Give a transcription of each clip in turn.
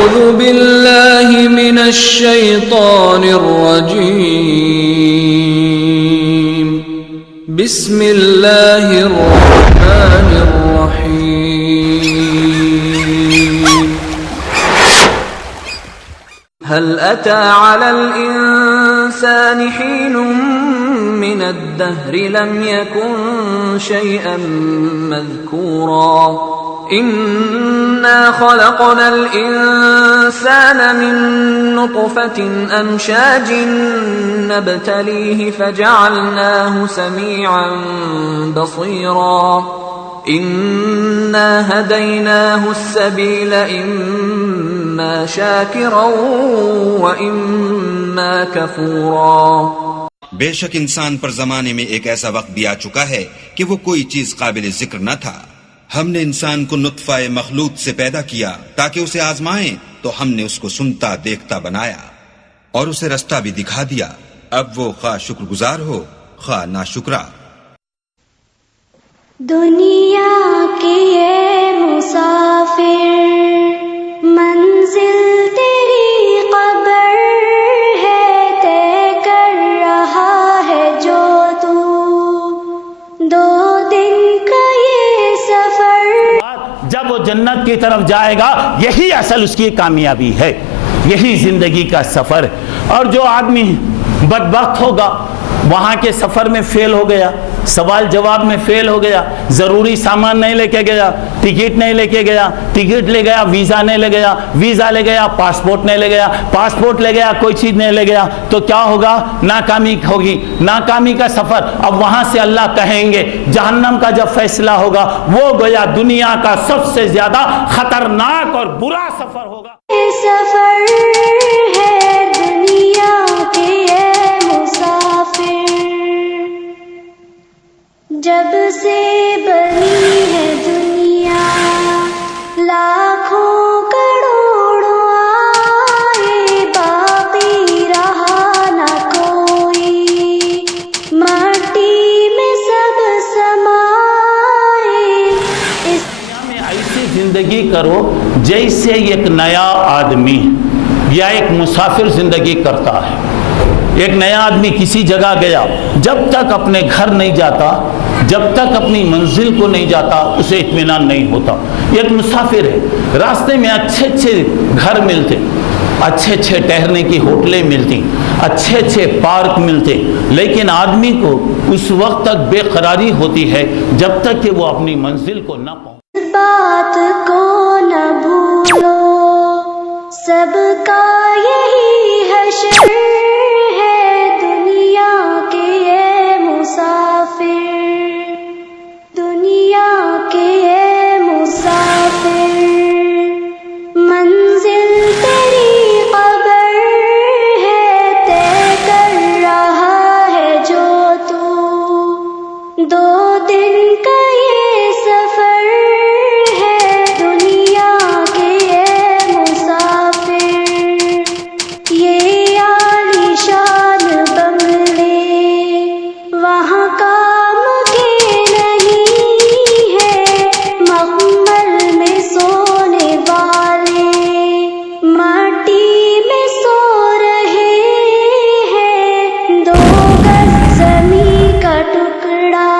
أعوذ بالله من الشيطان الرجيم بسم الله الرحمن الرحيم هل أتى على الإنسان حين من الدهر لم يكن شيئا مذكورا إنا خلقنا الإنسان من نطفة أمشاج نبتليه فجعلناه سميعا بصيرا إنا هديناه السبيل إما شاكرا وإما كفورا. بے شک انسان پر زمانے میں ایک ایسا وقت بھی آ چکا ہے کہ وہ کوئی چیز قابل ذکر نہ تھا. ہم نے انسان کو نطفہ مخلوط سے پیدا کیا تاکہ اسے آزمائیں، تو ہم نے اس کو سنتا دیکھتا بنایا اور اسے رستہ بھی دکھا دیا. اب وہ خواہ شکر گزار ہو خواہ ناشکرا. دنیا کے یہ مسافر منزل تیری قبر ہے، طے کر رہا ہے جو تو 2 دن کا یہ سفر. جب وہ جنت کی طرف جائے گا یہی اصل اس کی کامیابی ہے، یہی زندگی کا سفر. اور جو آدمی بدبخت ہوگا وہاں کے سفر میں فیل ہو گیا، سوال جواب میں فیل ہو گیا، ضروری سامان نہیں لے کے گیا، ٹکٹ نہیں لے کے گیا، ٹکٹ لے گیا ویزا نہیں لے گیا، ویزا لے گیا پاسپورٹ نہیں لے گیا، پاسپورٹ لے گیا کوئی چیز نہیں لے گیا، تو کیا ہوگا؟ ناکامی ہوگی، ناکامی کا سفر. اب وہاں سے اللہ کہیں گے جہنم کا جب فیصلہ ہوگا وہ گویا دنیا کا سب سے زیادہ خطرناک اور برا سفر ہوگا. سفر ہے دنیا کے یہ مسافر، جب سے بنی ہے دنیا لاکھوں کروڑوں آئے، باقی رہا نہ کوئی، مٹی میں سب سمائے. اس دنیا میں ایسی زندگی کرو جیسے ایک نیا آدمی یا ایک مسافر زندگی کرتا ہے. ایک نیا آدمی کسی جگہ گیا، جب تک اپنے گھر نہیں جاتا، جب تک اپنی منزل کو نہیں جاتا اسے اطمینان نہیں ہوتا. ایک مسافر ہے، راستے میں اچھے اچھے گھر ملتے، اچھے اچھے ٹہرنے کی ہوٹلیں ملتی، اچھے اچھے پارک ملتے، لیکن آدمی کو اس وقت تک بے قراری ہوتی ہے جب تک کہ وہ اپنی منزل کو نہ پہنچے. بات کو نہ بھولو، سب کا یہی حشر ہے دنیا کے یہ مسافر، دنیا کے یہ مسافر منزل تیری قبر ہے، طے کر رہا ہے جو تو 2 دن کا یہ سفر ہے دنیا کے یہ مسافر. یہ عالیشان بنگلے وہاں کام کے نہیں ہے، مخمل میں سونے والے مٹی میں سو رہے ہیں. 2 گز زمین کا ٹکڑا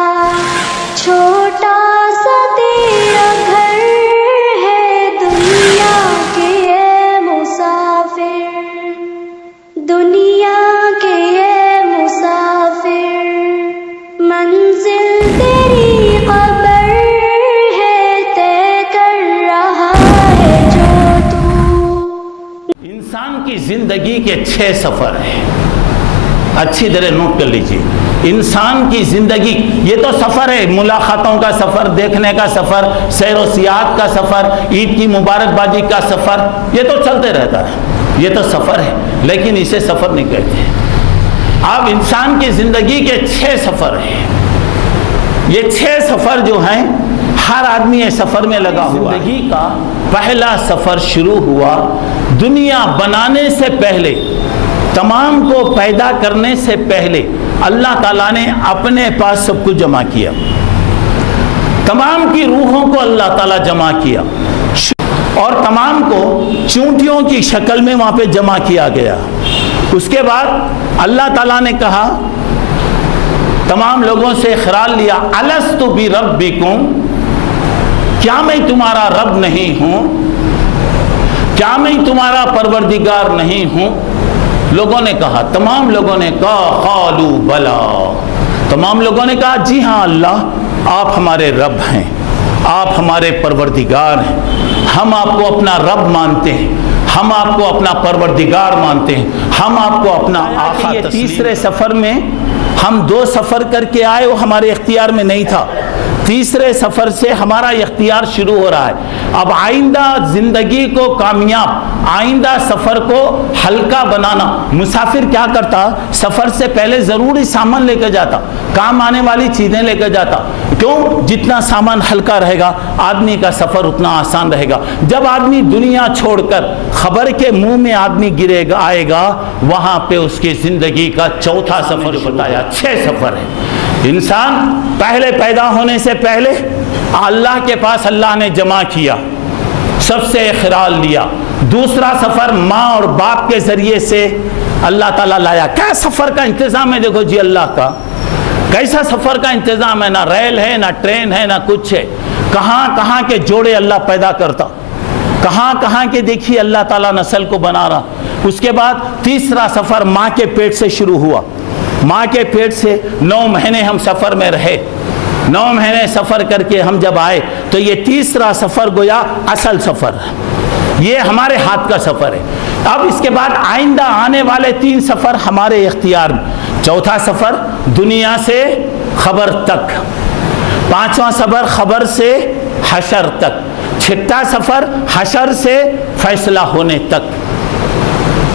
چھوٹا سا تیرا گھر ہے دنیا کے یہ مسافر، دنیا کے یہ مسافر منزل تیری قبر ہے، طے کر رہا ہے جو تو. انسان کی زندگی کے 6 سفر ہیں، اچھی طرح نوٹ کر لیجئے. انسان کی زندگی یہ تو سفر ہے، ملاقاتوں کا سفر، دیکھنے کا سفر، سیر و سیاحت کا سفر، عید کی مبارکبادی کا سفر، یہ تو چلتے رہتا ہے، یہ تو سفر ہے، لیکن اسے سفر نہیں کہتے. اب انسان کی زندگی کے 6 سفر ہیں. یہ 6 سفر جو ہیں ہر آدمی اس سفر میں لگا ہوا. زندگی کا پہلا سفر شروع ہوا دنیا بنانے سے پہلے، تمام کو پیدا کرنے سے پہلے اللہ تعالیٰ نے اپنے پاس سب کچھ جمع کیا، تمام کی روحوں کو اللہ تعالیٰ جمع کیا اور تمام کو چونٹیوں کی شکل میں وہاں پہ جمع کیا گیا. اس کے بعد اللہ تعالیٰ نے کہا, تمام لوگوں سے اقرار لیا, الست بربکم, کیا میں تمہارا رب نہیں ہوں, کیا میں تمہارا پروردگار نہیں ہوں؟ لوگوں نے کہا, تمام لوگوں نے کہا قالوا بلا, تمام لوگوں نے کہا جی ہاں اللہ آپ ہمارے رب ہیں, آپ ہمارے پروردگار ہیں, ہم آپ کو اپنا رب مانتے ہیں, ہم آپ کو اپنا پروردگار مانتے ہیں, ہم آپ کو اپنا آقا. یہ تیسرے سفر میں ہم 2 سفر کر کے آئے, وہ ہمارے اختیار میں نہیں تھا. تیسرے سفر سے ہمارا اختیار شروع ہو رہا ہے. اب آئندہ زندگی کو کامیاب, آئندہ سفر کو ہلکا بنانا, مسافر کیا کرتا, سفر سے پہلے ضروری سامان لے کے جاتا, کام آنے والی چیزیں لے کے جاتا. کیوں؟ جتنا سامان ہلکا رہے گا آدمی کا سفر اتنا آسان رہے گا. جب آدمی دنیا چھوڑ کر خبر کے منہ میں آدمی گرے گا, آئے گا, وہاں پہ اس کی زندگی کا چوتھا سفر بتایا, 6 سفر ہے. انسان پہلے پیدا ہونے سے پہلے اللہ کے پاس اللہ نے جمع کیا, سب سے اقرار لیا. دوسرا سفر ماں اور باپ کے ذریعے سے اللہ تعالیٰ لایا. کیا سفر کا انتظام ہے دیکھو جی اللہ کا, کیسا سفر کا انتظام ہے, نہ ریل ہے نہ ٹرین ہے نہ کچھ ہے. کہاں کہاں کے جوڑے اللہ پیدا کرتا, کہاں کہاں کے دیکھیے اللہ تعالیٰ نسل کو بنا رہا. اس کے بعد تیسرا سفر ماں کے پیٹ سے شروع ہوا. ماں کے پیٹ سے 9 مہینے ہم سفر میں رہے. 9 مہینے سفر کر کے ہم جب آئے تو یہ تیسرا سفر گویا اصل سفر ہے, یہ ہمارے ہاتھ کا سفر ہے. اب اس کے بعد آئندہ آنے والے 3 سفر ہمارے اختیار میں. چوتھا سفر دنیا سے خبر تک, 5واں سفر خبر سے حشر تک, 6واں سفر حشر سے فیصلہ ہونے تک.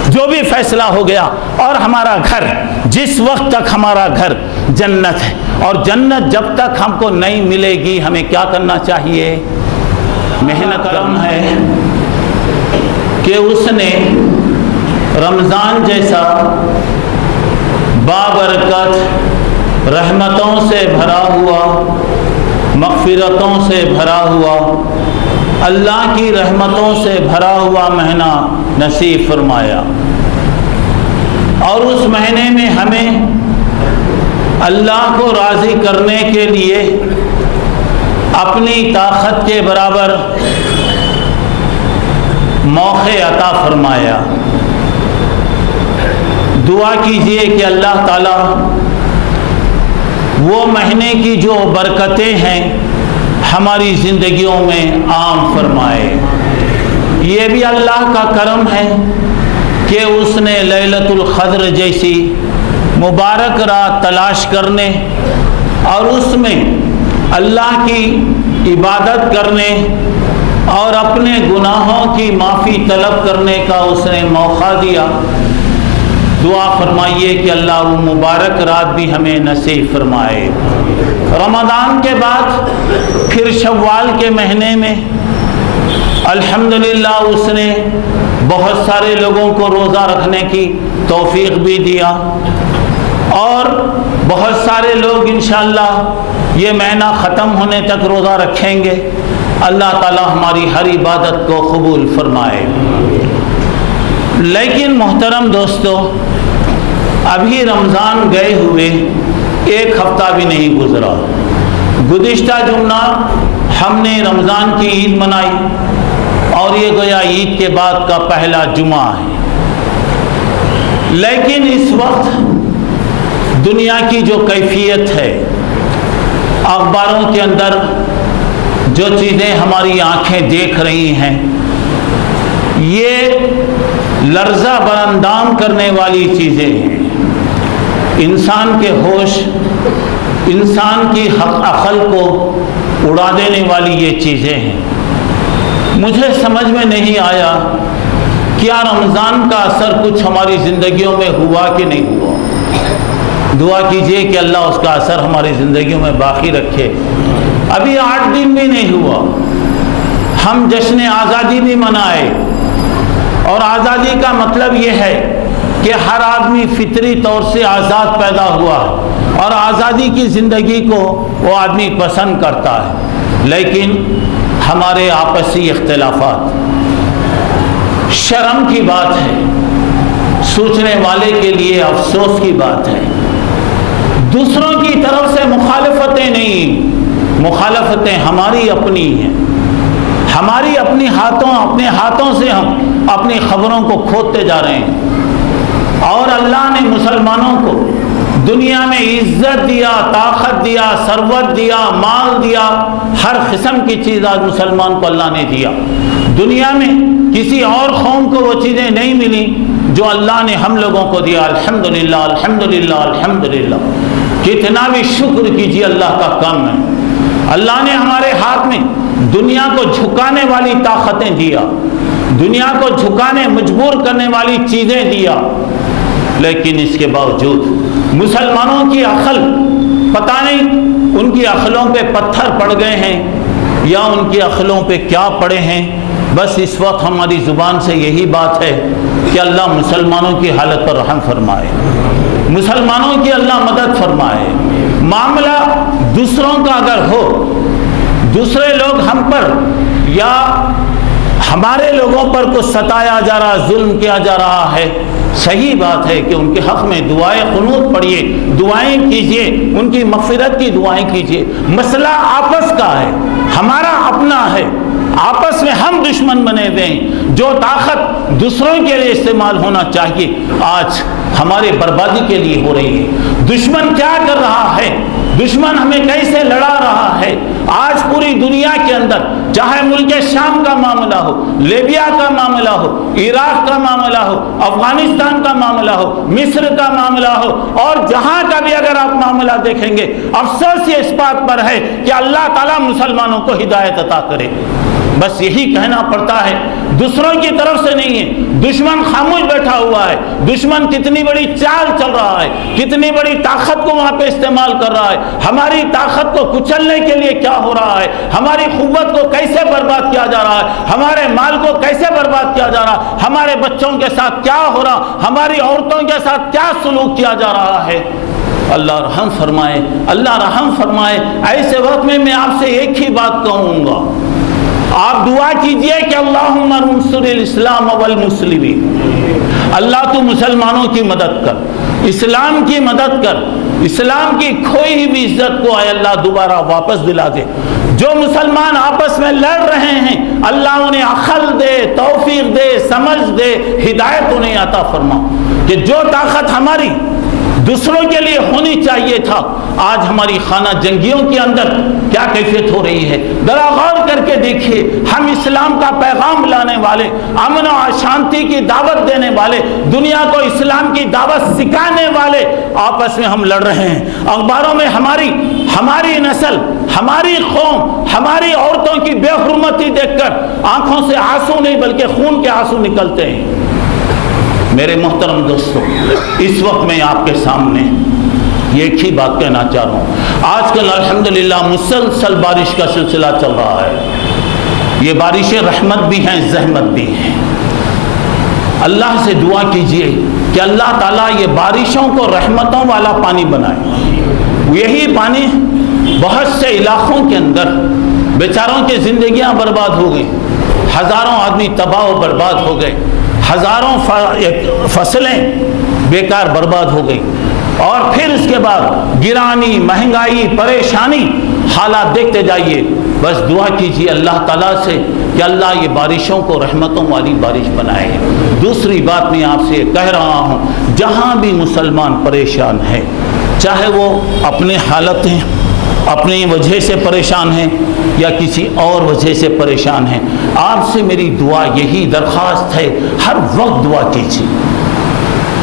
جو بھی فیصلہ ہو گیا, اور ہمارا گھر, جس وقت تک ہمارا گھر جنت ہے, اور جنت جب تک ہم کو نہیں ملے گی ہمیں کیا کرنا چاہیے, محنت کرنا ہے. کہ اس نے رمضان جیسا بابرکت, رحمتوں سے بھرا ہوا, مغفرتوں سے بھرا ہوا, اللہ کی رحمتوں سے بھرا ہوا مہینہ نصیب فرمایا. اور اس مہینے میں ہمیں اللہ کو راضی کرنے کے لیے اپنی طاقت کے برابر موقع عطا فرمایا. دعا کیجئے کہ اللہ تعالیٰ وہ مہینے کی جو برکتیں ہیں ہماری زندگیوں میں عام فرمائے. یہ بھی اللہ کا کرم ہے کہ اس نے لیلۃ القدر جیسی مبارک رات تلاش کرنے اور اس میں اللہ کی عبادت کرنے اور اپنے گناہوں کی معافی طلب کرنے کا اس نے موقع دیا. دعا فرمائیے کہ اللہ وہ مبارک رات بھی ہمیں نصیب فرمائے. رمضان کے بعد پھر شوال کے مہینے میں الحمدللہ اس نے بہت سارے لوگوں کو روزہ رکھنے کی توفیق بھی دیا, اور بہت سارے لوگ انشاءاللہ یہ مہینہ ختم ہونے تک روزہ رکھیں گے. اللہ تعالی ہماری ہر عبادت کو قبول فرمائے. لیکن محترم دوستو, ابھی رمضان گئے ہوئے 1 ہفتہ بھی نہیں گزرا. گزشتہ جمعہ ہم نے رمضان کی عید منائی, اور یہ گویا عید کے بعد کا پہلا جمعہ ہے. لیکن اس وقت دنیا کی جو کیفیت ہے, اخباروں کے اندر جو چیزیں ہماری آنکھیں دیکھ رہی ہیں, یہ لرزہ براندام کرنے والی چیزیں ہیں. انسان کے ہوش, انسان کی عقل کو اڑا دینے والی یہ چیزیں ہیں. مجھے سمجھ میں نہیں آیا کیا رمضان کا اثر کچھ ہماری زندگیوں میں ہوا کہ نہیں ہوا. دعا کیجئے کہ اللہ اس کا اثر ہماری زندگیوں میں باقی رکھے. ابھی 8 دن بھی نہیں ہوا, ہم جشن آزادی بھی منائے, اور آزادی کا مطلب یہ ہے کہ ہر آدمی فطری طور سے آزاد پیدا ہوا ہے, اور آزادی کی زندگی کو وہ آدمی پسند کرتا ہے. لیکن ہمارے آپسی اختلافات, شرم کی بات ہے، سوچنے والے کے لیے افسوس کی بات ہے۔ دوسروں کی طرف سے مخالفتیں نہیں، مخالفتیں ہماری اپنی ہیں، ہماری اپنے ہاتھوں سے ہم اپنی خبروں کو کھودتے جا رہے ہیں۔ اور اللہ نے مسلمانوں کو دنیا میں عزت دیا، طاقت دیا، ثروت دیا، مال دیا، ہر قسم کی چیز آج مسلمان کو اللہ نے دیا۔ دنیا میں کسی اور قوم کو وہ چیزیں نہیں ملی جو اللہ نے ہم لوگوں کو دیا۔ الحمدللہ الحمدللہ الحمدللہ، کتنا بھی شکر کیجیے، اللہ کا کام ہے۔ اللہ نے ہمارے ہاتھ میں دنیا کو جھکانے والی طاقتیں دیا، دنیا کو جھکانے مجبور کرنے والی چیزیں دیا، لیکن اس کے باوجود مسلمانوں کی عقل پتہ نہیں ان کی عقلوں پہ پتھر پڑ گئے ہیں یا ان کی عقلوں پہ کیا پڑے ہیں۔ بس اس وقت ہماری زبان سے یہی بات ہے کہ اللہ مسلمانوں کی حالت پر رحم فرمائے، مسلمانوں کی اللہ مدد فرمائے۔ معاملہ دوسروں کا اگر ہو، دوسرے لوگ ہم پر یا ہمارے لوگوں پر کچھ ستایا جا رہا، ظلم کیا جا رہا ہے، صحیح بات ہے کہ ان کے حق میں دعائیں قنوت پڑھیے، دعائیں کیجئے، ان کی مغفرت کی دعائیں کیجئے۔ مسئلہ آپس کا ہے، ہمارا اپنا ہے، آپس میں ہم دشمن بنے ہوئے ہیں۔ جو طاقت دوسروں کے لیے استعمال ہونا چاہیے آج ہمارے بربادی کے لیے ہو رہی ہے۔ دشمن کیا کر رہا ہے، دشمن ہمیں کیسے لڑا رہا ہے۔ آج پوری دنیا کے اندر چاہے ملک شام کا معاملہ ہو، لیبیا کا معاملہ ہو، عراق کا معاملہ ہو، افغانستان کا معاملہ ہو، مصر کا معاملہ ہو، اور جہاں کا بھی اگر آپ معاملہ دیکھیں گے، افسوس یہ اس بات پر ہے کہ اللہ تعالیٰ مسلمانوں کو ہدایت عطا کرے۔ بس یہی کہنا پڑتا ہے، دوسروں کی طرف سے نہیں ہے۔ دشمن خاموش بیٹھا ہوا ہے، دشمن کتنی بڑی چال چل رہا ہے، کتنی بڑی طاقت کو وہاں پہ استعمال کر رہا ہے، ہماری طاقت کو کچلنے کے لیے کیا ہو رہا ہے، ہماری قوت کو کیسے برباد کیا جا رہا ہے، ہمارے مال کو کیسے برباد کیا جا رہا ہے، ہمارے بچوں کے ساتھ کیا ہو رہا، ہماری عورتوں کے ساتھ کیا سلوک کیا جا رہا ہے۔ اللہ رحم فرمائے، اللہ رحم فرمائے۔ ایسے وقت میں آپ سے ایک ہی بات کہوں گا، آپ دعا کیجئے کہ اللہم انصر الاسلام والمسلمین، اللہ تو مسلمانوں کی مدد کر، اسلام کی مدد کر، اسلام کی کھوئی ہوئی عزت کو اے اللہ دوبارہ واپس دلا دے۔ جو مسلمان آپس میں لڑ رہے ہیں اللہ انہیں عقل دے، توفیق دے، سمجھ دے، ہدایت انہیں عطا فرما، کہ جو طاقت ہماری دوسروں کے لیے ہونی چاہیے تھا، آج ہماری خانہ جنگیوں کے اندر کیا کیفیت ہو رہی ہے۔ ذرا غور کر کے دیکھیے، ہم اسلام کا پیغام لانے والے، امن و شانتی کی دعوت دینے والے، دنیا کو اسلام کی دعوت سکھانے والے، آپس میں ہم لڑ رہے ہیں۔ اخباروں میں ہماری نسل، ہماری قوم، ہماری عورتوں کی بے حرمتی دیکھ کر آنکھوں سے آنسو نہیں بلکہ خون کے آنسو نکلتے ہیں۔ میرے محترم دوستو، اس وقت میں آپ کے سامنے ایک ہی بات کہنا چاہ رہا ہوں۔ آج کل الحمدللہ مسلسل بارش کا سلسلہ چل رہا ہے، یہ بارشیں رحمت بھی ہیں، زحمت بھی ہیں۔ اللہ سے دعا کیجئے کہ اللہ تعالیٰ یہ بارشوں کو رحمتوں والا پانی بنائے۔ یہی پانی بہت سے علاقوں کے اندر بیچاروں کی زندگیاں برباد ہو گئی، ہزاروں آدمی تباہ و برباد ہو گئے، ہزاروں فصلیں بیکار برباد ہو گئی، اور پھر اس کے بعد گرانی، مہنگائی، پریشانی، حالات دیکھتے جائیے۔ بس دعا کیجیے اللہ تعالیٰ سے کہ اللہ یہ بارشوں کو رحمتوں والی بارش بنائے۔ دوسری بات میں آپ سے کہہ رہا ہوں، جہاں بھی مسلمان پریشان ہے، چاہے وہ اپنے حالت ہیں، اپنی وجہ سے پریشان ہیں یا کسی اور وجہ سے پریشان ہیں، آپ سے میری دعا یہی درخواست ہے، ہر وقت دعا کیجیے،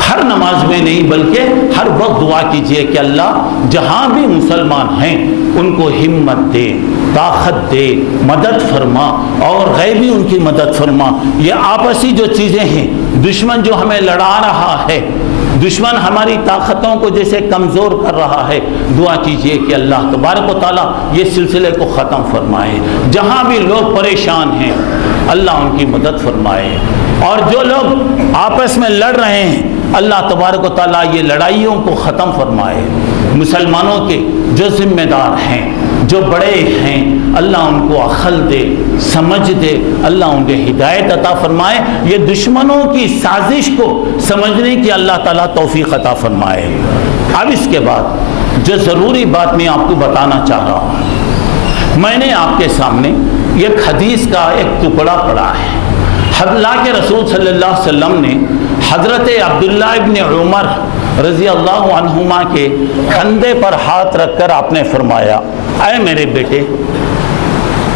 ہر نماز میں نہیں بلکہ ہر وقت دعا کیجیے کہ اللہ جہاں بھی مسلمان ہیں ان کو ہمت دے، طاقت دے، مدد فرما، اور غیبی ان کی مدد فرما۔ یہ آپسی جو چیزیں ہیں، دشمن جو ہمیں لڑا رہا ہے، دشمن ہماری طاقتوں کو جیسے کمزور کر رہا ہے، دعا کیجئے کہ اللہ تبارک و تعالیٰ یہ سلسلے کو ختم فرمائے۔ جہاں بھی لوگ پریشان ہیں اللہ ان کی مدد فرمائے، اور جو لوگ آپس میں لڑ رہے ہیں اللہ تبارک و تعالیٰ یہ لڑائیوں کو ختم فرمائے۔ مسلمانوں کے جو ذمہ دار ہیں، جو بڑے ہیں، اللہ ان کو عقل دے، سمجھ دے، اللہ ان کے ہدایت عطا فرمائے، یہ دشمنوں کی سازش کو سمجھنے کی اللہ تعالیٰ توفیق عطا فرمائے۔ اب اس کے بعد جو ضروری بات میں آپ کو بتانا چاہ رہا ہوں، میں نے آپ کے سامنے ایک حدیث کا ایک ٹکڑا پڑھا ہے۔ اللہ کے رسول صلی اللہ علیہ وسلم نے حضرت عبداللہ ابن عمر رضی اللہ عنہما کے کندھے پر ہاتھ رکھ کر آپ نے فرمایا، اے میرے بیٹے،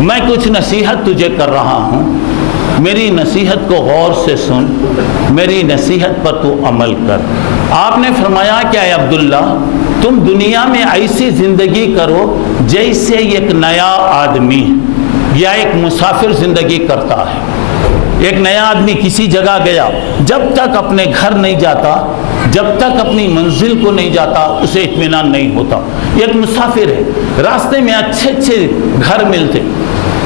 میں کچھ نصیحت تجھے کر رہا ہوں، میری نصیحت کو غور سے سن، میری نصیحت پر تو عمل کر۔ آپ نے فرمایا کہ اے عبداللہ، تم دنیا میں ایسی زندگی کرو جیسے ایک نیا آدمی یا ایک مسافر زندگی کرتا ہے۔ ایک نیا آدمی کسی جگہ گیا، جب تک اپنے گھر نہیں جاتا، جب تک اپنی منزل کو نہیں جاتا، اسے اطمینان نہیں ہوتا۔ ایک مسافر ہے، راستے میں اچھے اچھے گھر ملتے،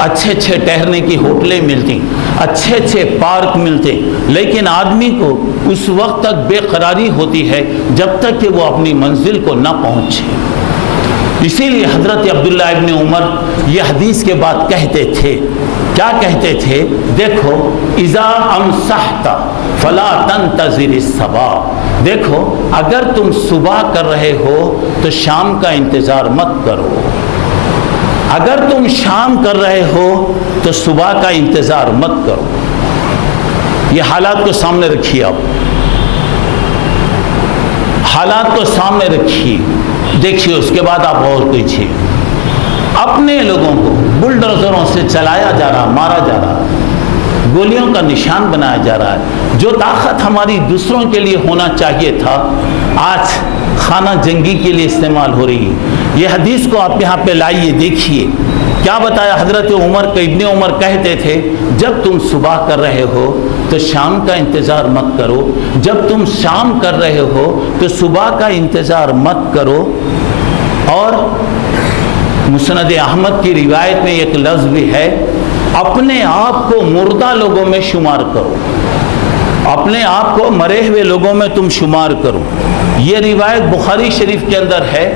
اچھے اچھے ٹہرنے کی ہوٹلیں ملتی، اچھے اچھے پارک ملتے، لیکن آدمی کو اس وقت تک بے قراری ہوتی ہے جب تک کہ وہ اپنی منزل کو نہ پہنچے۔ اسی لیے حضرت عبداللہ ابن عمر یہ حدیث کے بعد کہتے تھے، کیا کہتے تھے؟ دیکھو، اذا امسحت فلا تنتظر الصباح، دیکھو اگر تم صبح کر رہے ہو تو شام کا انتظار مت کرو، اگر تم شام کر رہے ہو تو صبح کا انتظار مت کرو۔ یہ حالات کو سامنے رکھیے، آپ حالات کو سامنے رکھیے، دیکھیے، اس کے بعد آپ غور کیجیے۔ اپنے لوگوں کو بلڈوزروں سے چلایا جا رہا، مارا جا رہا، گولیوں کا نشان بنایا جا رہا ہے۔ جو طاقت ہماری دوسروں کے لیے ہونا چاہیے تھا، آج خانہ جنگی کے لیے استعمال ہو رہی ہے۔ یہ حدیث کو آپ یہاں پہ لائیے، دیکھیے کیا بتایا حضرت عمر کے ابن عمر کہتے تھے، جب تم صبح کر رہے ہو تو شام کا انتظار مت کرو، جب تم شام کر رہے ہو تو صبح کا انتظار مت کرو۔ اور مسند احمد کی روایت میں ایک لفظ بھی ہے، اپنے آپ کو مردہ لوگوں میں شمار کرو، اپنے آپ کو مرے ہوئے لوگوں میں تم شمار کرو۔ یہ روایت بخاری شریف کے اندر ہے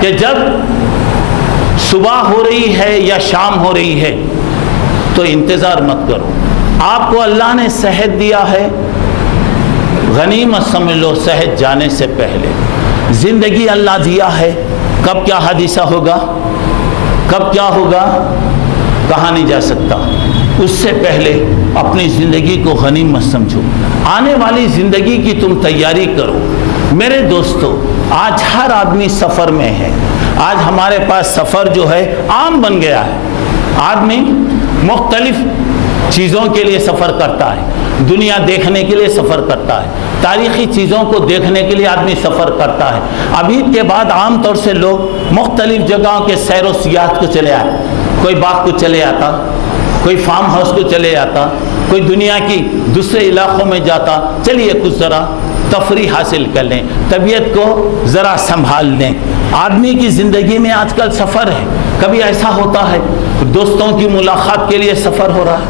کہ جب صبح ہو رہی ہے یا شام ہو رہی ہے تو انتظار مت کرو۔ آپ کو اللہ نے صحت دیا ہے، غنیمت سمجھ لو صحت جانے سے پہلے۔ زندگی اللہ دیا ہے، کب کیا حادثہ ہوگا، کب کیا ہوگا کہا نہیں جا سکتا۔ اس سے پہلے اپنی زندگی کو غنیمت سمجھو، آنے والی زندگی کی تم تیاری کرو۔ میرے دوستو، آج ہر آدمی سفر میں ہے۔ آج ہمارے پاس سفر جو ہے عام بن گیا ہے۔ آدمی مختلف چیزوں کے لیے سفر کرتا ہے، دنیا دیکھنے کے لیے سفر کرتا ہے، تاریخی چیزوں کو دیکھنے کے لیے آدمی سفر کرتا ہے۔ ابھی کے بعد عام طور سے لوگ مختلف جگہوں کے سیر و سیاحت کو چلے آئے، کوئی باغ کو چلے آتا، کوئی فارم ہاؤس کو چلے آتا، کوئی دنیا کی دوسرے علاقوں میں جاتا۔ چلیے کچھ ذرا تفریح حاصل کر لیں، طبیعت کو ذرا سنبھال لیں۔ آدمی کی زندگی میں آج کل سفر ہے۔ کبھی ایسا ہوتا ہے دوستوں کی ملاقات کے لیے سفر ہو رہا ہے،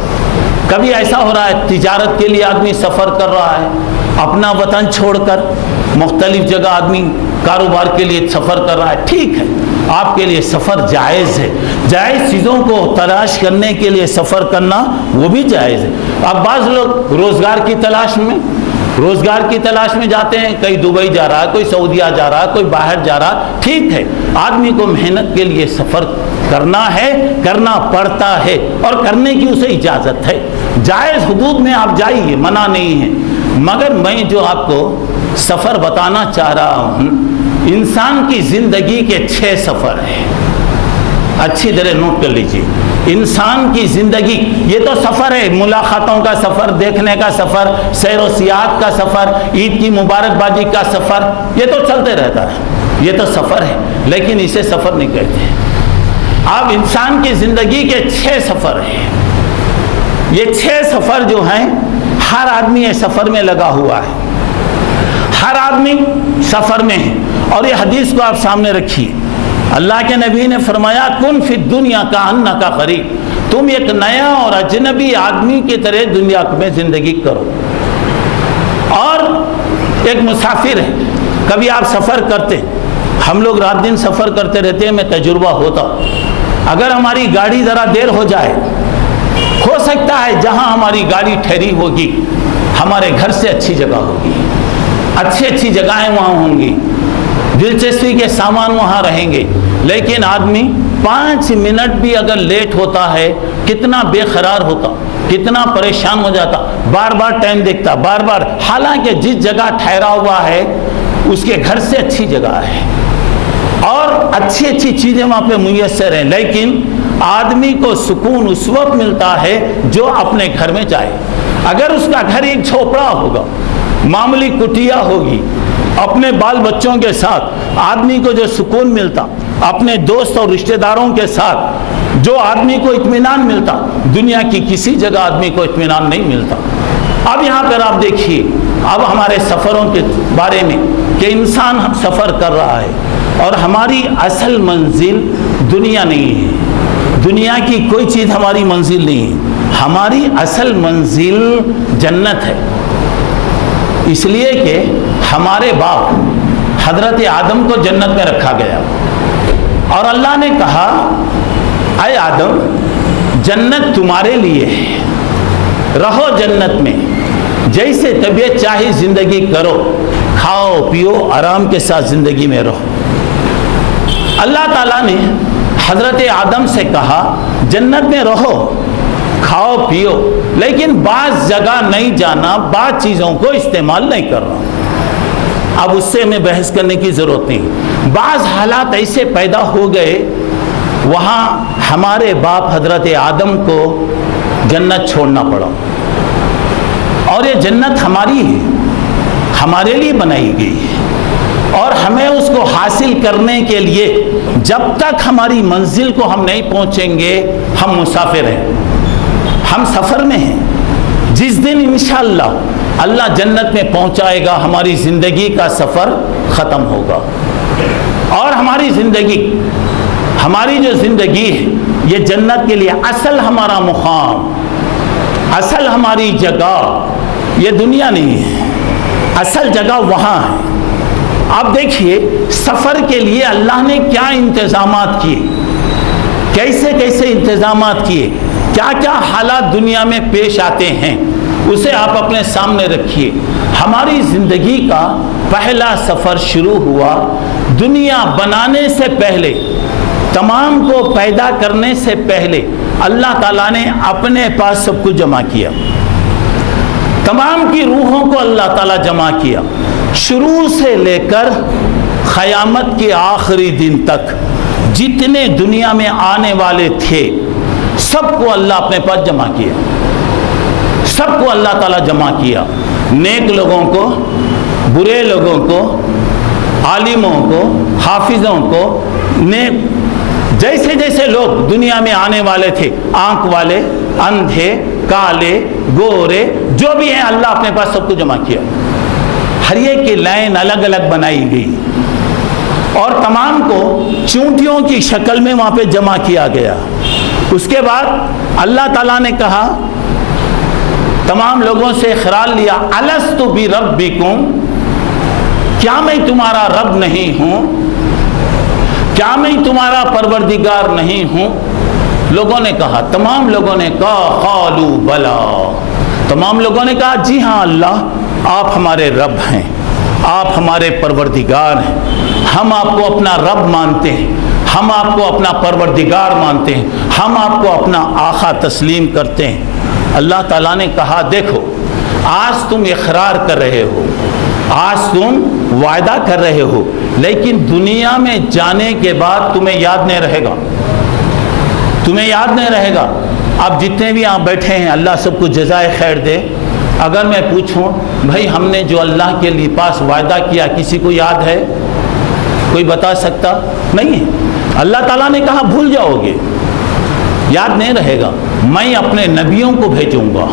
کبھی ایسا ہو رہا ہے تجارت کے لیے آدمی سفر کر رہا ہے، اپنا وطن چھوڑ کر مختلف جگہ آدمی کاروبار کے لیے سفر کر رہا ہے۔ ٹھیک ہے، آپ کے لیے سفر جائز ہے، جائز چیزوں کو تلاش کرنے کے لیے سفر کرنا وہ بھی جائز ہے۔ اب بعض لوگ روزگار کی تلاش میں جاتے ہیں، کئی دبئی جا رہا ہے، کوئی سعودیہ جا رہا ہے، کوئی باہر جا رہا ہے۔ ٹھیک ہے، آدمی کو محنت کے لیے سفر کرنا ہے، کرنا پڑتا ہے، اور کرنے کی اسے اجازت ہے۔ جائز حدود میں آپ جائیے، منع نہیں ہے، مگر میں جو آپ کو سفر بتانا چاہ رہا ہوں، انسان کی زندگی کے 6 سفر ہیں۔ اچھی طرح نوٹ کر لیجیے، انسان کی زندگی یہ تو سفر ہے، ملاقاتوں کا سفر، دیکھنے کا سفر، سیر و سیاحت کا سفر، عید کی مبارکبادی کا سفر، یہ تو چلتے رہتا ہے، یہ تو سفر ہے، لیکن اسے سفر نہیں کہتے ہیں۔ اب انسان کی زندگی کے 6 سفر ہیں۔ یہ 6 سفر جو ہیں، ہر آدمی اس سفر میں لگا ہوا ہے، ہر آدمی سفر میں ہے۔ اور یہ حدیث کو آپ سامنے رکھیے، اللہ کے نبی نے فرمایا، کن فی الدنیا کأنک غریب، تم ایک نیا اور اجنبی آدمی کی طرح دنیا میں زندگی کرو۔ اور ایک مسافر ہے، کبھی آپ سفر کرتے، ہم لوگ رات دن سفر کرتے رہتے ہیں، میں تجربہ ہوتا، اگر ہماری گاڑی ذرا دیر ہو جائے، ہو سکتا ہے جہاں ہماری گاڑی ٹھہری ہوگی ہمارے گھر سے اچھی جگہ ہوگی، اچھی جگہیں وہاں ہوں گی، دلچسپی کے سامان وہاں رہیں گے، لیکن آدمی 5 منٹ بھی اگر لیٹ ہوتا ہے کتنا بے قرار ہوتا، کتنا پریشان ہو جاتا، بار بار ٹائم دیکھتا، بار بار، حالانکہ جس جگہ ٹھہرا ہوا ہے اس کے گھر سے اچھی جگہ ہے اور اچھی چیزیں وہاں پہ میسر ہیں، لیکن آدمی کو سکون اس وقت ملتا ہے جو اپنے گھر میں جائے۔ اگر اس کا گھر ایک جھوپڑا ہوگا، معمولی کٹیا ہوگی، اپنے بال بچوں کے ساتھ آدمی کو جو سکون ملتا، اپنے دوست اور رشتہ داروں کے ساتھ جو آدمی کو اطمینان ملتا، دنیا کی کسی جگہ آدمی کو اطمینان نہیں ملتا۔ اب یہاں پر آپ دیکھیے اب ہمارے سفروں کے بارے میں کہ انسان سفر کر رہا ہے اور ہماری اصل منزل دنیا نہیں ہے، دنیا کی کوئی چیز ہماری منزل نہیں ہے، ہماری اصل منزل جنت ہے۔ اس لیے کہ ہمارے باپ حضرت آدم کو جنت میں رکھا گیا اور اللہ نے کہا اے آدم جنت تمہارے لیے ہے، رہو جنت میں، جیسے طبیعت چاہے زندگی کرو، کھاؤ پیو آرام کے ساتھ زندگی میں رہو۔ اللہ تعالیٰ نے حضرت آدم سے کہا جنت میں رہو، کھاؤ پیو، لیکن بعض جگہ نہیں جانا، بعض چیزوں کو استعمال نہیں کرنا۔ اب اس سے ہمیں بحث کرنے کی ضرورت نہیں، بعض حالات ایسے پیدا ہو گئے، وہاں ہمارے باپ حضرت آدم کو جنت چھوڑنا پڑا، اور یہ جنت ہماری ہے، ہمارے لیے بنائی گئی ہے، اور ہمیں اس کو حاصل کرنے کے لیے جب تک ہماری منزل کو ہم نہیں پہنچیں گے ہم مسافر ہیں، ہم سفر میں ہیں۔ جس دن انشاءاللہ اللہ جنت میں پہنچائے گا ہماری زندگی کا سفر ختم ہوگا، اور ہماری جو زندگی ہے یہ جنت کے لیے اصل ہمارا مقام، اصل ہماری جگہ یہ دنیا نہیں ہے، اصل جگہ وہاں ہے۔ آپ دیکھیے سفر کے لیے اللہ نے کیا انتظامات کیے، کیسے انتظامات کیے، کیا حالات دنیا میں پیش آتے ہیں، اسے آپ اپنے سامنے رکھیے۔ ہماری زندگی کا پہلا سفر شروع ہوا دنیا بنانے سے پہلے، تمام کو پیدا کرنے سے پہلے اللہ تعالیٰ نے اپنے پاس سب کچھ جمع کیا، تمام کی روحوں کو اللہ تعالیٰ جمع کیا، شروع سے لے کر قیامت کے آخری دن تک جتنے دنیا میں آنے والے تھے سب کو اللہ اپنے پاس جمع کیا، سب کو اللہ تعالیٰ جمع کیا، نیک لوگوں کو، برے لوگوں کو، عالموں کو، حافظوں کو، نیک جیسے لوگ دنیا میں آنے والے تھے، آنکھ والے، اندھے، کالے، گورے، جو بھی ہیں اللہ اپنے پاس سب کو جمع کیا، ہر ایک کی لائن الگ الگ بنائی گئی اور تمام کو چونٹیوں کی شکل میں وہاں پہ جمع کیا گیا۔ اس کے بعد اللہ تعالیٰ نے کہا، تمام لوگوں سے اقرار لیا، الست بربکم، کیا میں تمہارا رب نہیں ہوں، کیا میں تمہارا پروردگار نہیں ہوں؟ لوگوں نے کہا، تمام لوگوں نے کہا قالوا بلا، تمام لوگوں نے کہا جی ہاں اللہ آپ ہمارے رب ہیں، آپ ہمارے پروردگار ہیں، ہم آپ کو اپنا رب مانتے ہیں، ہم آپ کو اپنا پروردگار مانتے ہیں، ہم آپ کو اپنا آقا تسلیم کرتے ہیں۔ اللہ تعالیٰ نے کہا دیکھو آج تم اقرار کر رہے ہو، آج تم وعدہ کر رہے ہو، لیکن دنیا میں جانے کے بعد تمہیں یاد نہیں رہے گا، تمہیں یاد نہیں رہے گا۔ اب جتنے بھی آپ بیٹھے ہیں اللہ سب کو جزائے خیر دے، اگر میں پوچھوں بھائی ہم نے جو اللہ کے لیے پاس وعدہ کیا کسی کو یاد ہے؟ کوئی بتا سکتا نہیں ہے۔ اللہ تعالیٰ نے کہا بھول جاؤ گے، یاد نہیں رہے گا، میں اپنے نبیوں کو بھیجوں گا،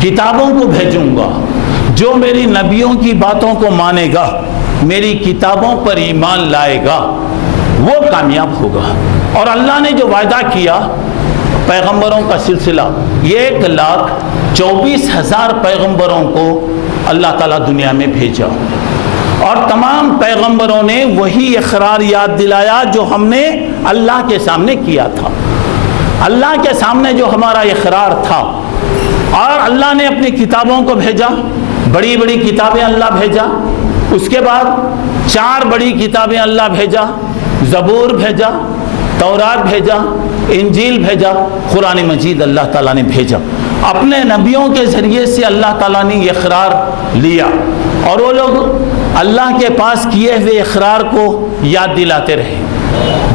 کتابوں کو بھیجوں گا، جو میری نبیوں کی باتوں کو مانے گا، میری کتابوں پر ایمان لائے گا وہ کامیاب ہوگا۔ اور اللہ نے جو وعدہ کیا پیغمبروں کا سلسلہ، 1,24,000 پیغمبروں کو اللہ تعالیٰ دنیا میں بھیجا، اور تمام پیغمبروں نے وہی اقرار یاد دلایا جو ہم نے اللہ کے سامنے کیا تھا، اللہ کے سامنے جو ہمارا اقرار تھا. اور اللہ نے اپنی کتابوں کو بھیجا، بڑی بڑی کتابیں اللہ بھیجا. اس کے بعد 4 بڑی کتابیں اللہ بھیجا، زبور بھیجا، تورات بھیجا، انجیل بھیجا، قرآن مجید اللہ تعالیٰ نے بھیجا. اپنے نبیوں کے ذریعے سے اللہ تعالیٰ نے یہ اقرار لیا، اور وہ لوگ اللہ کے پاس کیے ہوئے اقرار کو یاد دلاتے رہے.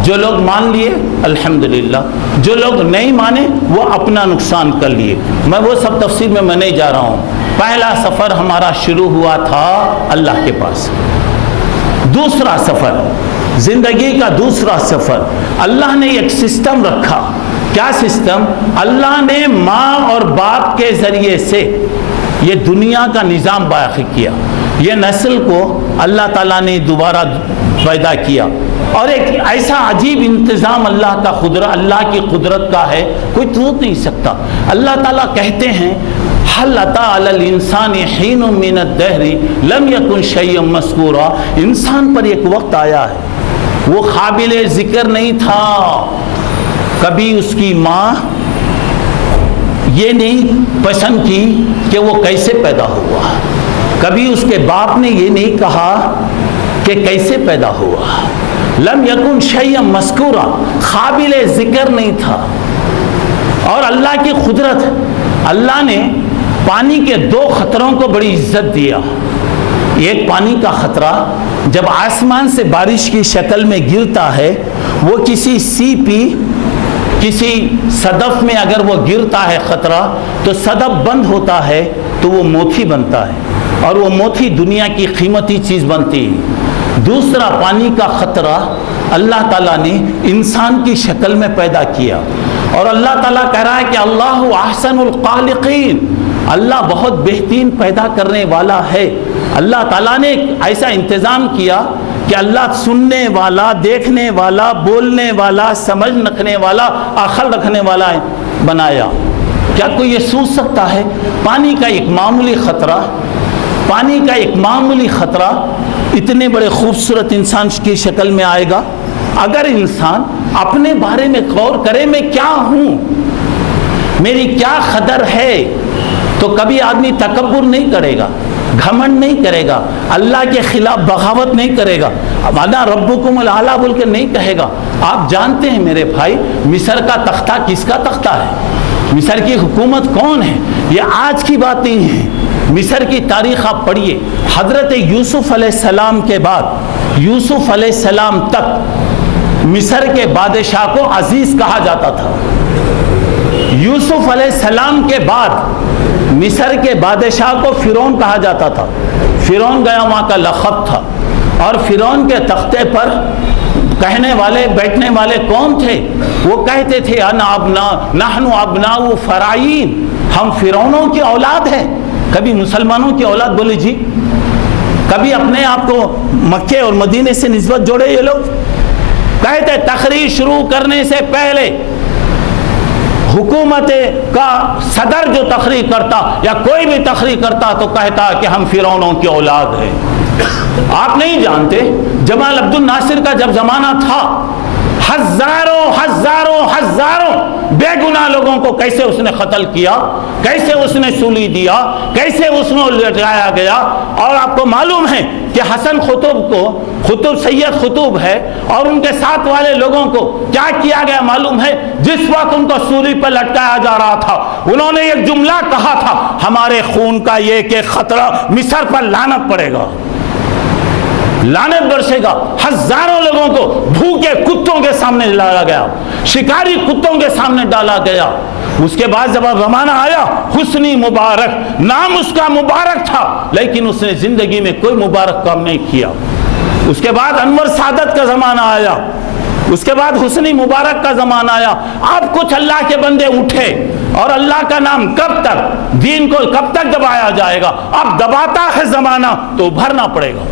جو لوگ مان لیے الحمدللہ، جو لوگ نہیں مانے وہ اپنا نقصان کر لیے. میں وہ سب تفصیل میں نہیں جا رہا ہوں. پہلا سفر ہمارا شروع ہوا تھا اللہ کے پاس. دوسرا سفر، زندگی کا دوسرا سفر، اللہ نے ایک سسٹم رکھا. کیا سسٹم؟ اللہ نے ماں اور باپ کے ذریعے سے یہ دنیا کا نظام باقی کیا. یہ نسل کو اللہ تعالیٰ نے دوبارہ پیدا کیا، اور ایک ایسا عجیب انتظام اللہ کی قدرت کا ہے، کوئی توڑ نہیں سکتا. اللہ تعالیٰ کہتے ہیں حل اتی علی الانسان حین من الدہر لم یکن شیئا مذکورا. انسان پر ایک وقت آیا ہے وہ قابل ذکر نہیں تھا. کبھی اس کی ماں یہ نہیں پسند کی کہ وہ کیسے پیدا ہوا، کبھی اس کے باپ نے یہ نہیں کہا کہ کیسے پیدا ہوا. لم یکن شیئا مذکورا، قابل ذکر نہیں تھا. اور اللہ کی قدرت، اللہ نے پانی کے 2 خطروں کو بڑی عزت دیا. ایک پانی کا خطرہ جب آسمان سے بارش کی شکل میں گرتا ہے، وہ کسی سی پی کسی صدف میں اگر وہ گرتا ہے خطرہ تو صدف بند ہوتا ہے تو وہ موتی بنتا ہے، اور وہ موتی دنیا کی قیمتی چیز بنتی ہے. دوسرا پانی کا خطرہ اللہ تعالیٰ نے انسان کی شکل میں پیدا کیا، اور اللہ تعالیٰ کہہ رہا ہے کہ اللہ احسن الخالقین، اللہ بہت بہترین پیدا کرنے والا ہے. اللہ تعالیٰ نے ایسا انتظام کیا کہ اللہ سننے والا، دیکھنے والا، بولنے والا، سمجھ رکھنے والا، عقل رکھنے والا بنایا. کیا کوئی یہ سوچ سکتا ہے پانی کا ایک معمولی خطرہ، پانی کا ایک معمولی خطرہ اتنے بڑے خوبصورت انسان کی شکل میں آئے گا؟ اگر انسان اپنے بارے میں غور کرے میں کیا ہوں، میری کیا قدر ہے، تو کبھی آدمی تکبر نہیں کرے گا، گھمنڈ نہیں کرے گا، اللہ کے خلاف بغاوت نہیں کرے گا، انا ربکم الاعلی بول کے نہیں کہے گا. آپ جانتے ہیں میرے بھائی، مصر کا تختہ کس کا تختہ ہے؟ مصر کی حکومت کون ہے؟ یہ آج کی بات نہیں ہے. مصر کی تاریخ آپ پڑھیے. حضرت یوسف علیہ السلام کے بعد، یوسف علیہ السلام تک مصر کے بادشاہ کو عزیز کہا جاتا تھا. یوسف علیہ السلام کے بعد مصر کے بادشاہ کو فرعون کہا جاتا تھا. فرعون گیا وہاں کا لقب تھا. اور فرعون کے تختے پر کہنے والے، بیٹھنے والے کون تھے؟ وہ کہتے تھے نحن ابناء فرعین، ہم فرعونوں کی اولاد ہیں. کبھی مسلمانوں کی اولاد بولے جی؟ کبھی اپنے آپ کو مکے اور مدینے سے نسبت جوڑے یہ لوگ؟ کہتے تقریر شروع کرنے سے پہلے حکومت کا صدر جو تقریر کرتا یا کوئی بھی تقریر کرتا تو کہتا کہ ہم فرعونوں کی اولاد ہیں. آپ نہیں جانتے جمال عبد الناصر کا جب زمانہ تھا، ہزاروں بے گناہ لوگوں کو کیسے اس نے قتل کیا، کیسے اس نے سولی دیا، کیسے اس نے لٹایا گیا. اور آپ کو معلوم ہے کہ حسن قطب سید قطب ہے اور ان کے ساتھ والے لوگوں کو کیا کیا گیا معلوم ہے؟ جس وقت ان کو سولی پر لٹکایا جا رہا تھا انہوں نے ایک جملہ کہا تھا، ہمارے خون کا یہ کہ خطرہ مصر پر لعنت پڑے گا، لعنت برسے گا. ہزاروں لوگوں کو بھوکے کتوں کے سامنے لایا گیا، شکاری کتوں کے سامنے ڈالا گیا. اس کے بعد جب زمانہ آیا، حسنی مبارک نام اس کا مبارک تھا، لیکن اس نے زندگی میں کوئی مبارک کام نہیں کیا. اس کے بعد انور سعادت کا زمانہ آیا، اس کے بعد حسنی مبارک کا زمانہ آیا. اب کچھ اللہ کے بندے اٹھے اور اللہ کا نام کب تک، دین کو کب تک دبایا جائے گا؟ اب دباتا ہے زمانہ تو ابھرنا پڑے گا،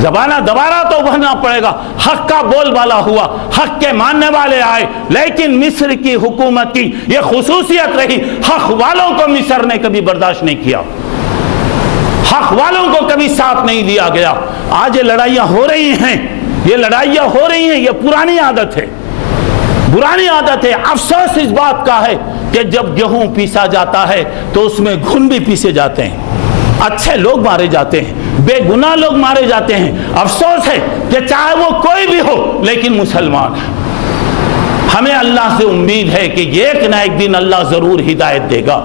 زبانہ دوبارہ تو ابھرنا پڑے گا. حق کا بول بالا ہوا، حق کے ماننے والے آئے، لیکن مصر کی حکومت کی یہ خصوصیت رہی، حق والوں کو مصر نے کبھی برداشت نہیں کیا. حق والوں کو کبھی ساتھ نہیں دیا گیا. آج یہ لڑائیاں ہو رہی ہیں, یہ پرانی عادت ہے, پرانی عادت ہے. افسوس اس بات کا ہے کہ جب گیہوں پیسا جاتا ہے تو اس میں گھن بھی پیسے جاتے ہیں, اچھے لوگ مارے جاتے ہیں, بے گناہ لوگ مارے جاتے ہیں. افسوس ہے کہ چاہے وہ کوئی بھی ہو لیکن مسلمان ہے. ہمیں اللہ سے امید ہے کہ ایک نہ ایک دن اللہ ضرور ہدایت دے گا.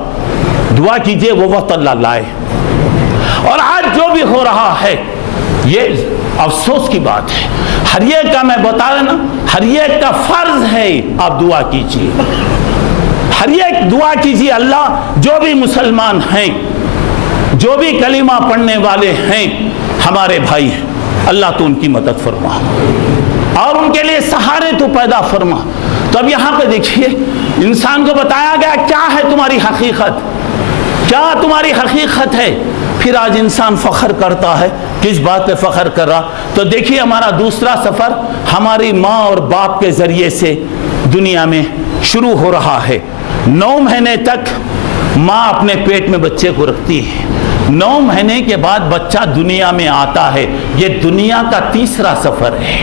دعا کیجئے وہ وقت اللہ لائے. اور آج جو بھی ہو رہا ہے یہ افسوس کی بات ہے. ہر ایک کا میں بتا رہا نا, ہر ایک کا فرض ہے آپ دعا کیجئے, ہر ایک دعا کیجئے. اللہ جو بھی مسلمان ہیں, جو بھی کلمہ پڑھنے والے ہیں, ہمارے بھائی ہیں, اللہ تو ان کی مدد فرما اور ان کے لیے سہارے تو پیدا فرما. تو اب یہاں پہ دیکھیے انسان کو بتایا گیا کیا ہے تمہاری حقیقت, کیا تمہاری حقیقت ہے. پھر آج انسان فخر کرتا ہے. کس بات پہ فخر کر رہا؟ تو دیکھیے ہمارا دوسرا سفر ہماری ماں اور باپ کے ذریعے سے دنیا میں شروع ہو رہا ہے. 9 مہینے تک ماں اپنے پیٹ میں بچے کو رکھتی ہے. 9 مہینے کے بعد بچہ دنیا میں آتا ہے. یہ دنیا کا تیسرا سفر ہے,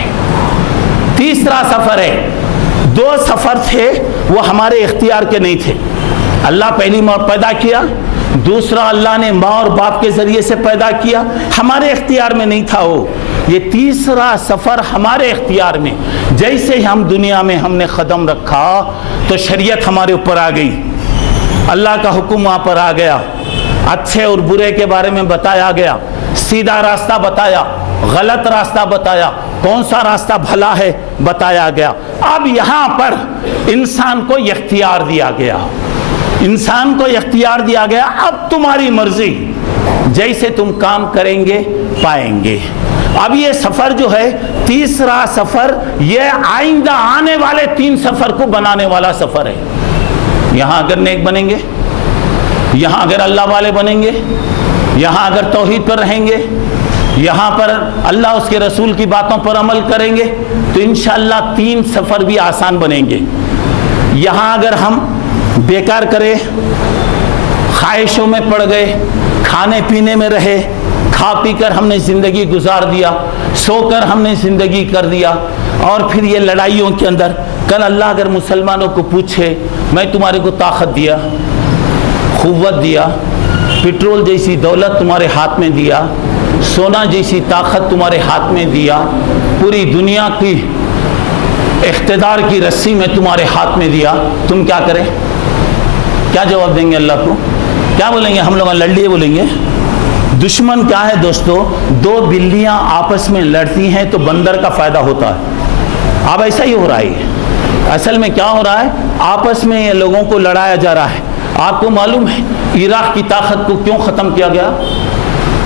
تیسرا سفر ہے. 2 سفر تھے وہ ہمارے اختیار کے نہیں تھے. اللہ پہلی مرتبہ پیدا کیا, دوسرا اللہ نے ماں اور باپ کے ذریعے سے پیدا کیا, ہمارے اختیار میں نہیں تھا وہ. یہ تیسرا سفر ہمارے اختیار میں. جیسے ہم دنیا میں ہم نے قدم رکھا تو شریعت ہمارے اوپر آ گئی, اللہ کا حکم وہاں پر آ گیا. اچھے اور برے کے بارے میں بتایا گیا, سیدھا راستہ بتایا, غلط راستہ بتایا, کون سا راستہ بھلا ہے بتایا گیا. اب یہاں پر انسان کو اختیار دیا گیا, انسان کو اختیار دیا گیا. اب تمہاری مرضی, جیسے تم کام کریں گے پائیں گے. اب یہ سفر جو ہے تیسرا سفر, یہ آئندہ آنے والے 3 سفر کو بنانے والا سفر ہے. یہاں اگر نیک بنیں گے, یہاں اگر اللہ والے بنیں گے, یہاں اگر توحید پر رہیں گے, یہاں پر اللہ اس کے رسول کی باتوں پر عمل کریں گے تو انشاءاللہ 3 سفر بھی آسان بنیں گے. یہاں اگر ہم بیکار کرے, خواہشوں میں پڑ گئے, کھانے پینے میں رہے, کھا پی کر ہم نے زندگی گزار دیا, سو کر ہم نے زندگی کر دیا, اور پھر یہ لڑائیوں کے اندر کل اللہ اگر مسلمانوں کو پوچھے میں تمہارے کو طاقت دیا, قوت دیا, پٹرول جیسی دولت تمہارے ہاتھ میں دیا, سونا جیسی طاقت تمہارے ہاتھ میں دیا, پوری دنیا کی اقتدار کی رسی میں تمہارے ہاتھ میں دیا, تم کیا کریں؟ کیا جواب دیں گے اللہ کو؟ کیا بولیں گے؟ ہم لوگ لڑ بولیں گے. دشمن کیا ہے دوستو؟ 2 بلیاں آپس میں لڑتی ہیں تو بندر کا فائدہ ہوتا ہے. اب ایسا ہی ہو رہا ہے. اصل میں کیا ہو رہا ہے؟ آپس میں یہ لوگوں کو لڑایا جا رہا ہے. آپ کو معلوم ہے عراق کی طاقت کو کیوں ختم کیا گیا؟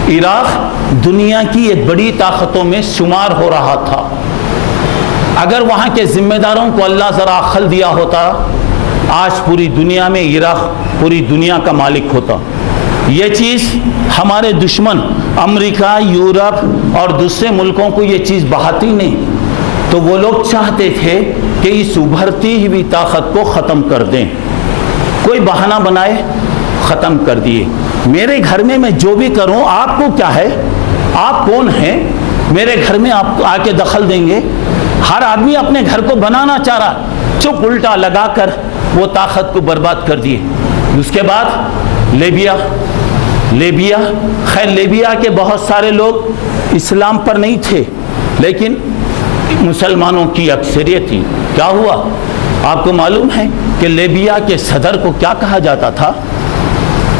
عراق دنیا کی ایک بڑی طاقتوں میں شمار ہو رہا تھا. اگر وہاں کے ذمہ داروں کو اللہ ذرا عقل دیا ہوتا, آج پوری دنیا میں عراق پوری دنیا کا مالک ہوتا. یہ چیز ہمارے دشمن امریکہ, یورپ اور دوسرے ملکوں کو یہ چیز بہاتی نہیں, تو وہ لوگ چاہتے تھے کہ اس ابھرتی ہوئی طاقت کو ختم کر دیں. کوئی بہانہ بنائے, ختم کر دیے. میرے گھر میں جو بھی کروں آپ کو کیا ہے؟ آپ کون ہیں؟ میرے گھر میں آپ آ کے دخل دیں گے؟ ہر آدمی اپنے گھر کو بنانا چاہ رہا, چپ الٹا لگا کر وہ طاقت کو برباد کر دیے. اس کے بعد لیبیا, خیر لیبیا کے بہت سارے لوگ اسلام پر نہیں تھے لیکن مسلمانوں کی اکثریت تھی. کیا ہوا آپ کو معلوم ہے کہ لیبیا کے صدر کو کیا کہا جاتا تھا؟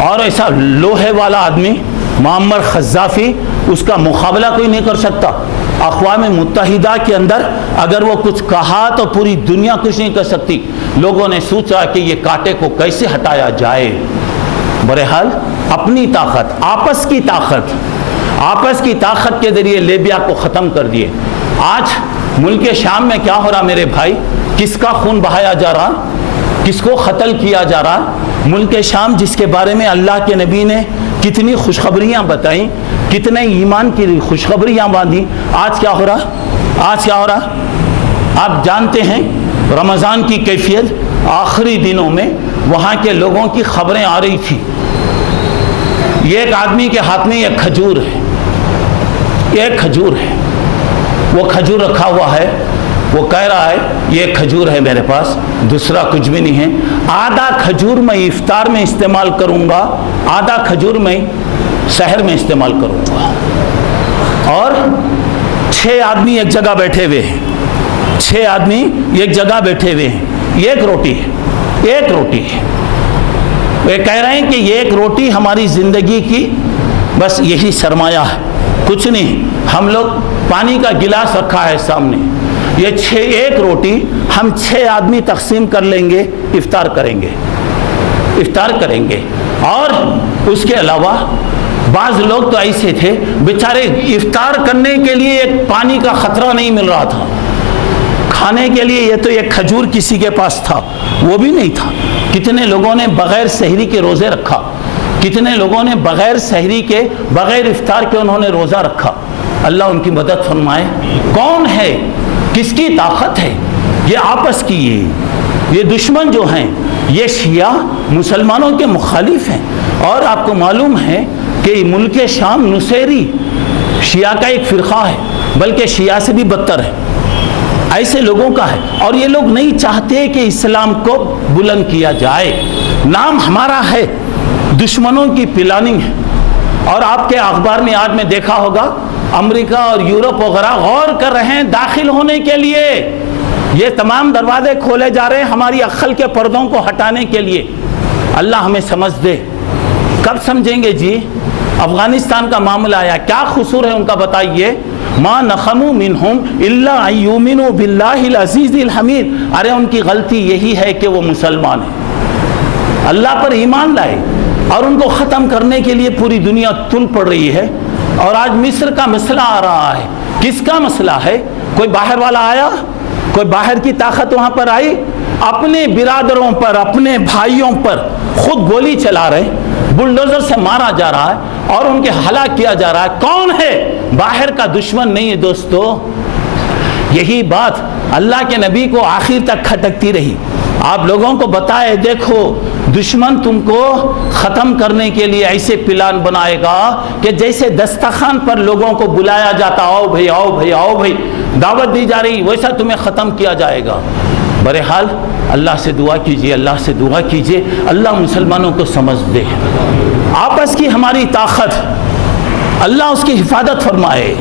اور ایسا لوہے والا آدمی معمر قذافی, اس کا مقابلہ کوئی نہیں کر سکتا. اقوام متحدہ کے اندر اگر وہ کچھ کہا تو پوری دنیا کچھ نہیں کر سکتی. لوگوں نے سوچا کہ یہ کانٹے کو کیسے ہٹایا جائے. بہرحال اپنی طاقت, آپس کی طاقت کے ذریعے لیبیا کو ختم کر دیے. آج ملک شام میں کیا ہو رہا میرے بھائی؟ کس کا خون بہایا جا رہا, کس کو قتل کیا جا رہا؟ ملک شام جس کے بارے میں اللہ کے نبی نے کتنی خوشخبریاں بتائیں, کتنے ایمان کی خوشخبریاں باندھی. آج کیا ہو رہا؟ آپ جانتے ہیں رمضان کی کیفیت. آخری دنوں میں وہاں کے لوگوں کی خبریں آ رہی تھی, یہ ایک آدمی کے ہاتھ میں ایک کھجور ہے، ایک کھجور ہے، وہ کھجور رکھا ہوا ہے، وہ کہہ رہا ہے یہ کھجور ہے میرے پاس، دوسرا کچھ بھی نہیں ہے، آدھا کھجور میں افطار میں استعمال کروں گا، آدھا کھجور میں سحر میں استعمال کروں گا۔ اور 6 آدمی ایک جگہ بیٹھے ہوئے ہیں، 6 آدمی ایک جگہ بیٹھے ہوئے ہیں، ایک روٹی ہے، ایک روٹی ہے، وہ کہہ رہے ہیں کہ یہ ایک روٹی ہماری زندگی کی بس یہی سرمایہ ہے، کچھ نہیں، ہم لوگ پانی کا گلاس رکھا ہے سامنے، یہ ایک روٹی ہم 6 آدمی تقسیم کر لیں گے، افطار کریں گے، افطار کریں گے۔ اور اس کے علاوہ بعض لوگ تو ایسے تھے بیچارے افطار کرنے کے لیے ایک پانی کا خطرہ نہیں مل رہا تھا، کھانے کے لیے یہ تو ایک کھجور کسی کے پاس تھا، وہ بھی نہیں تھا۔ کتنے لوگوں نے بغیر سحری کے روزے رکھا، کتنے لوگوں نے بغیر سحری کے، بغیر افطار کے انہوں نے روزہ رکھا۔ اللہ ان کی مدد فرمائے۔ کون ہے، کس کی طاقت ہے؟ یہ آپس کی یہ دشمن جو ہیں یہ شیعہ مسلمانوں کے مخالف ہیں، اور آپ کو معلوم ہے کہ ملک شام نصیری شیعہ کا ایک فرقہ ہے، بلکہ شیعہ سے بھی بدتر ہے، ایسے لوگوں کا ہے، اور یہ لوگ نہیں چاہتے کہ اسلام کو بلند کیا جائے۔ نام ہمارا ہے، دشمنوں کی پلاننگ ہے۔ اور آپ کے اخبار میں آج میں دیکھا ہوگا امریکہ اور یورپ وغیرہ غور کر رہے ہیں داخل ہونے کے لیے، یہ تمام دروازے کھولے جا رہے ہیں ہماری عقل کے پردوں کو ہٹانے کے لیے۔ اللہ ہمیں سمجھ دے۔ کب سمجھیں گے جی؟ افغانستان کا معاملہ آیا، کیا قصور ہے ان کا بتائیے؟ ما نقموا منہم الا ان یؤمنوا باللہ العزیز الحمید۔ ارے ان کی غلطی یہی ہے کہ وہ مسلمان ہیں، اللہ پر ایمان لائے، اور ان کو ختم کرنے کے لیے پوری دنیا تل پڑ رہی ہے۔ اور آج مصر کا مسئلہ آ رہا ہے، کس کا مسئلہ ہے؟ کوئی باہر والا آیا، کوئی باہر کی طاقت وہاں پر آئی، اپنے برادروں پر، اپنے بھائیوں پر خود گولی چلا رہے، بلڈوزر سے مارا جا رہا ہے اور ان کے ہلاک کیا جا رہا ہے۔ کون ہے؟ باہر کا دشمن نہیں ہے دوستو۔ یہی بات اللہ کے نبی کو آخر تک کھٹکتی رہی، آپ لوگوں کو بتائے دیکھو دشمن تم کو ختم کرنے کے لیے ایسے پلان بنائے گا کہ جیسے دسترخوان پر لوگوں کو بلایا جاتا، آؤ بھائی آؤ بھائی آؤ بھائی، دعوت دی جا رہی، ویسا تمہیں ختم کیا جائے گا۔ بہرحال اللہ سے دعا کیجئے، اللہ سے دعا کیجئے، اللہ مسلمانوں کو سمجھ دے، آپس کی ہماری طاقت اللہ اس کی حفاظت فرمائے۔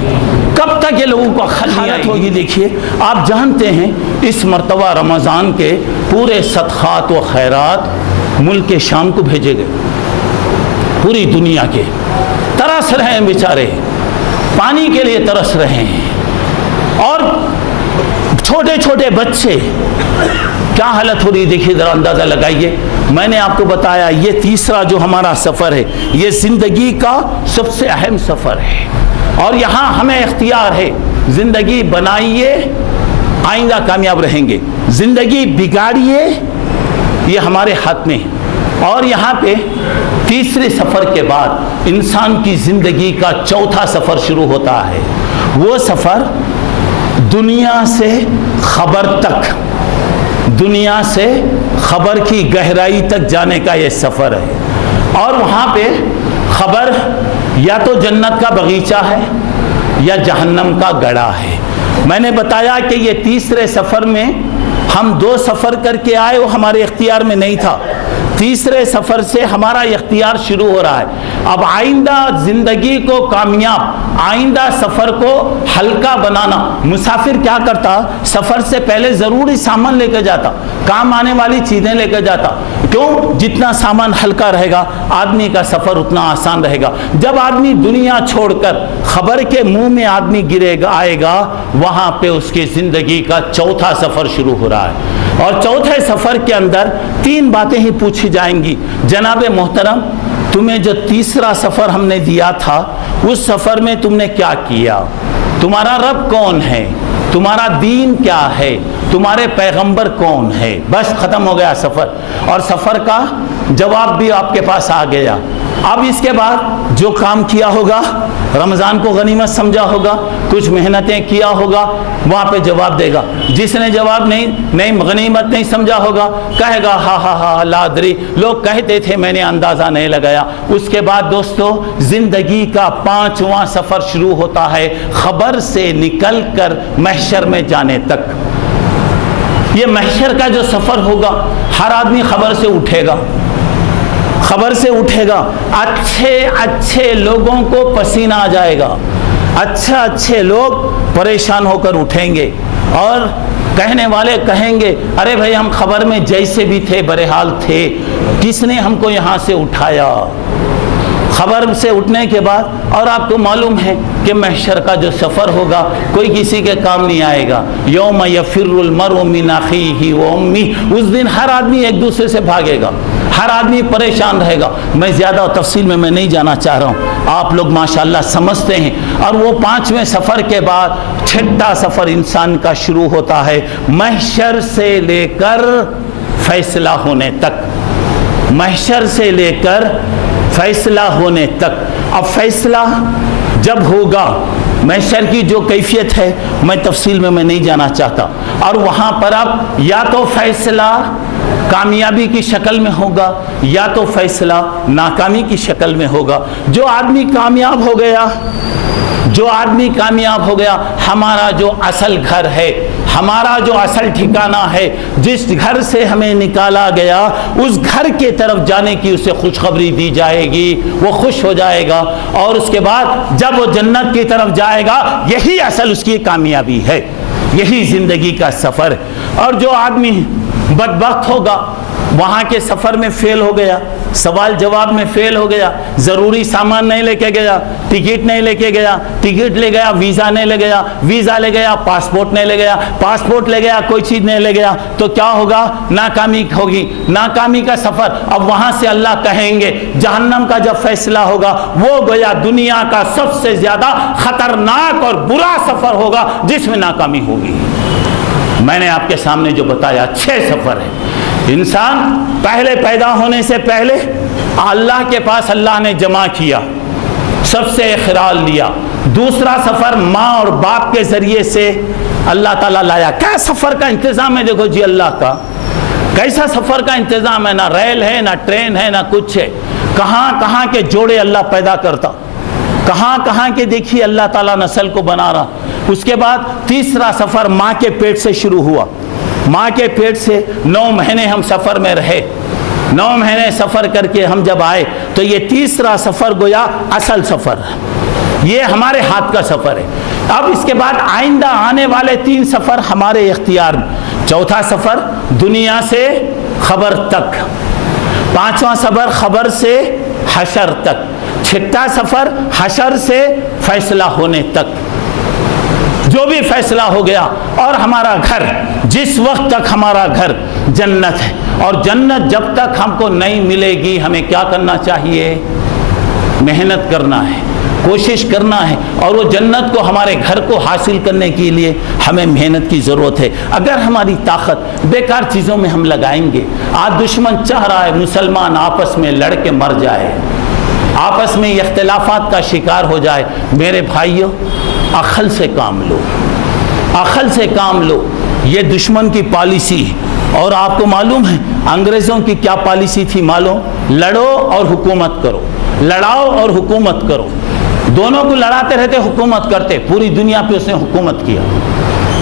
کب تک یہ لوگوں کو خیانت ہوگی؟ دیکھیے آپ جانتے ہیں اس مرتبہ رمضان کے پورے صدقات و خیرات ملک شام کو بھیجے گئے، پوری دنیا کے، ترس رہے ہیں بیچارے، پانی کے لیے ترس رہے ہیں، اور چھوٹے چھوٹے بچے کیا حالت ہو رہی دیکھیے، ذرا اندازہ لگائیے۔ میں نے آپ کو بتایا یہ تیسرا جو ہمارا سفر ہے یہ زندگی کا سب سے اہم سفر ہے، اور یہاں ہمیں اختیار ہے، زندگی بنائیے آئندہ کامیاب رہیں گے، زندگی بگاڑیے یہ ہمارے ہاتھ میں ہے۔ اور یہاں پہ تیسرے سفر کے بعد انسان کی زندگی کا چوتھا سفر شروع ہوتا ہے، وہ سفر دنیا سے خبر تک، دنیا سے خبر کی گہرائی تک جانے کا یہ سفر ہے۔ اور وہاں پہ خبر یا تو جنت کا باغیچہ ہے یا جہنم کا گڑھا ہے۔ میں نے بتایا کہ یہ تیسرے سفر میں ہم 2 سفر کر کے آئے، وہ ہمارے اختیار میں نہیں تھا، تیسرے سفر سے ہمارا اختیار شروع ہو رہا ہے۔ اب آئندہ زندگی کو کامیاب، آئندہ سفر کو ہلکا بنانا، مسافر کیا کرتا؟ سفر سے پہلے ضروری سامان لے کے جاتا، کام آنے والی چیزیں لے کے جاتا، کیوں؟ جتنا سامان ہلکا رہے گا آدمی کا سفر اتنا آسان رہے گا۔ جب آدمی دنیا چھوڑ کر خبر کے منہ میں آدمی گرے گا، آئے گا، وہاں پہ اس کی زندگی کا چوتھا سفر شروع ہو رہا ہے۔ اور چوتھے سفر کے اندر 3 باتیں ہی پوچھی جائیں گی۔ جناب محترم، تمہیں جو تیسرا سفر ہم نے دیا تھا اس سفر میں تم نے کیا کیا؟ تمہارا رب کون ہے؟ تمہارا دین کیا ہے؟ تمہارے پیغمبر کون ہے؟ بس ختم ہو گیا سفر، اور سفر کا جواب بھی آپ کے پاس آ گیا۔ اب اس کے بعد جو کام کیا ہوگا، رمضان کو غنیمت سمجھا ہوگا، کچھ محنتیں کیا ہوگا، وہاں پہ جواب دے گا۔ جس نے جواب نہیں غنیمت نہیں سمجھا ہوگا کہے گا ہاں ہاں ہاں لا ادری، لوگ کہتے تھے میں نے اندازہ نہیں لگایا۔ اس کے بعد دوستو زندگی کا 5واں سفر شروع ہوتا ہے خبر سے نکل کر محشر میں جانے تک۔ یہ محشر کا جو سفر ہوگا، ہر آدمی خبر سے اٹھے گا، خبر سے اٹھے گا، اچھے لوگوں کو پسینہ آ جائے گا، اچھے لوگ پریشان ہو کر اٹھیں گے، اور کہنے والے کہیں گے ارے بھائی ہم خبر میں جیسے بھی تھے برحال تھے، کس نے ہم کو یہاں سے اٹھایا؟ خبر سے اٹھنے کے بعد، اور آپ کو معلوم ہے کہ محشر کا جو سفر ہوگا کوئی کسی کے کام نہیں آئے گا۔ یوم یفر المرء من اخیہ و امہ، اس دن ہر آدمی ایک دوسرے سے بھاگے گا، ہر آدمی پریشان رہے گا۔ میں زیادہ تفصیل میں نہیں جانا چاہ رہا ہوں، آپ لوگ ماشاءاللہ سمجھتے ہیں۔ اور وہ 5ویں سفر کے بعد 6واں سفر انسان کا شروع ہوتا ہے محشر سے لے کر فیصلہ ہونے تک، محشر سے لے کر فیصلہ ہونے تک۔ اب فیصلہ جب ہوگا، محشر کی جو کیفیت ہے میں تفصیل میں نہیں جانا چاہتا، اور وہاں پر اب یا تو فیصلہ کامیابی کی شکل میں ہوگا یا تو فیصلہ ناکامی کی شکل میں ہوگا۔ جو آدمی کامیاب ہو گیا، ہمارا جو اصل گھر ہے، ہمارا جو اصل ٹھکانہ ہے، جس گھر سے ہمیں نکالا گیا، اس گھر کے طرف جانے کی اسے خوشخبری دی جائے گی، وہ خوش ہو جائے گا، اور اس کے بعد جب وہ جنت کی طرف جائے گا، یہی اصل اس کی کامیابی ہے، یہی زندگی کا سفر ہے۔ اور جو آدمی بدبخت ہوگا، وہاں کے سفر میں فیل ہو گیا، سوال جواب میں فیل ہو گیا، ضروری سامان نہیں لے کے گیا، ٹکٹ نہیں لے کے گیا، ٹکٹ لے گیا ویزا نہیں لے گیا، ویزا لے گیا پاسپورٹ نہیں لے گیا، پاسپورٹ لے گیا کوئی چیز نہیں لے گیا، تو کیا ہوگا؟ ناکامی ہوگی، ناکامی کا سفر۔ اب وہاں سے اللہ کہیں گے جہنم کا جب فیصلہ ہوگا، وہ گویا دنیا کا سب سے زیادہ خطرناک اور برا سفر ہوگا جس میں ناکامی ہوگی۔ میں نے آپ کے سامنے جو بتایا 6 سفر ہے۔ انسان پہلے پیدا ہونے سے پہلے اللہ کے پاس اللہ نے جمع کیا، سب سے اخراج لیا۔ دوسرا سفر ماں اور باپ کے ذریعے سے اللہ تعالیٰ لایا۔ کیا سفر کا انتظام ہے دیکھو جی اللہ کا، کیسا سفر کا انتظام ہے، نہ ریل ہے نہ ٹرین ہے نہ کچھ ہے، کہاں کے جوڑے اللہ پیدا کرتا، کہاں کے دیکھیے اللہ تعالیٰ نسل کو بنا رہا۔ اس کے بعد تیسرا سفر ماں کے پیٹ سے شروع ہوا، ماں کے پیٹ سے 9 مہینے ہم سفر میں رہے، 9 مہینے سفر کر کے ہم جب آئے تو یہ تیسرا سفر گویا اصل سفر ہے، یہ ہمارے ہاتھ کا سفر ہے۔ اب اس کے بعد آئندہ آنے والے 3 سفر ہمارے اختیار میں۔ چوتھا سفر دنیا سے خبر تک، 5واں سفر خبر سے حشر تک، 6واں سفر حشر سے فیصلہ ہونے تک۔ جو بھی فیصلہ ہو گیا، اور ہمارا گھر، جس وقت تک ہمارا گھر جنت ہے، اور جنت جب تک ہم کو نہیں ملے گی ہمیں کیا کرنا چاہیے؟ محنت کرنا ہے، کوشش کرنا ہے، اور وہ جنت کو ہمارے گھر کو حاصل کرنے کے لیے ہمیں محنت کی ضرورت ہے۔ اگر ہماری طاقت بیکار چیزوں میں ہم لگائیں گے، آج دشمن چاہ رہا ہے مسلمان آپس میں لڑ کے مر جائے، آپس میں اختلافات کا شکار ہو جائے۔ میرے بھائیوں، عقل سے کام لو، عقل سے کام لو، یہ دشمن کی پالیسی ہے۔ اور آپ کو معلوم ہے انگریزوں کی کیا پالیسی تھی معلوم؟ لڑو اور حکومت کرو، لڑاؤ اور حکومت کرو، دونوں کو لڑاتے رہتے حکومت کرتے۔ پوری دنیا پہ اس نے حکومت کیا،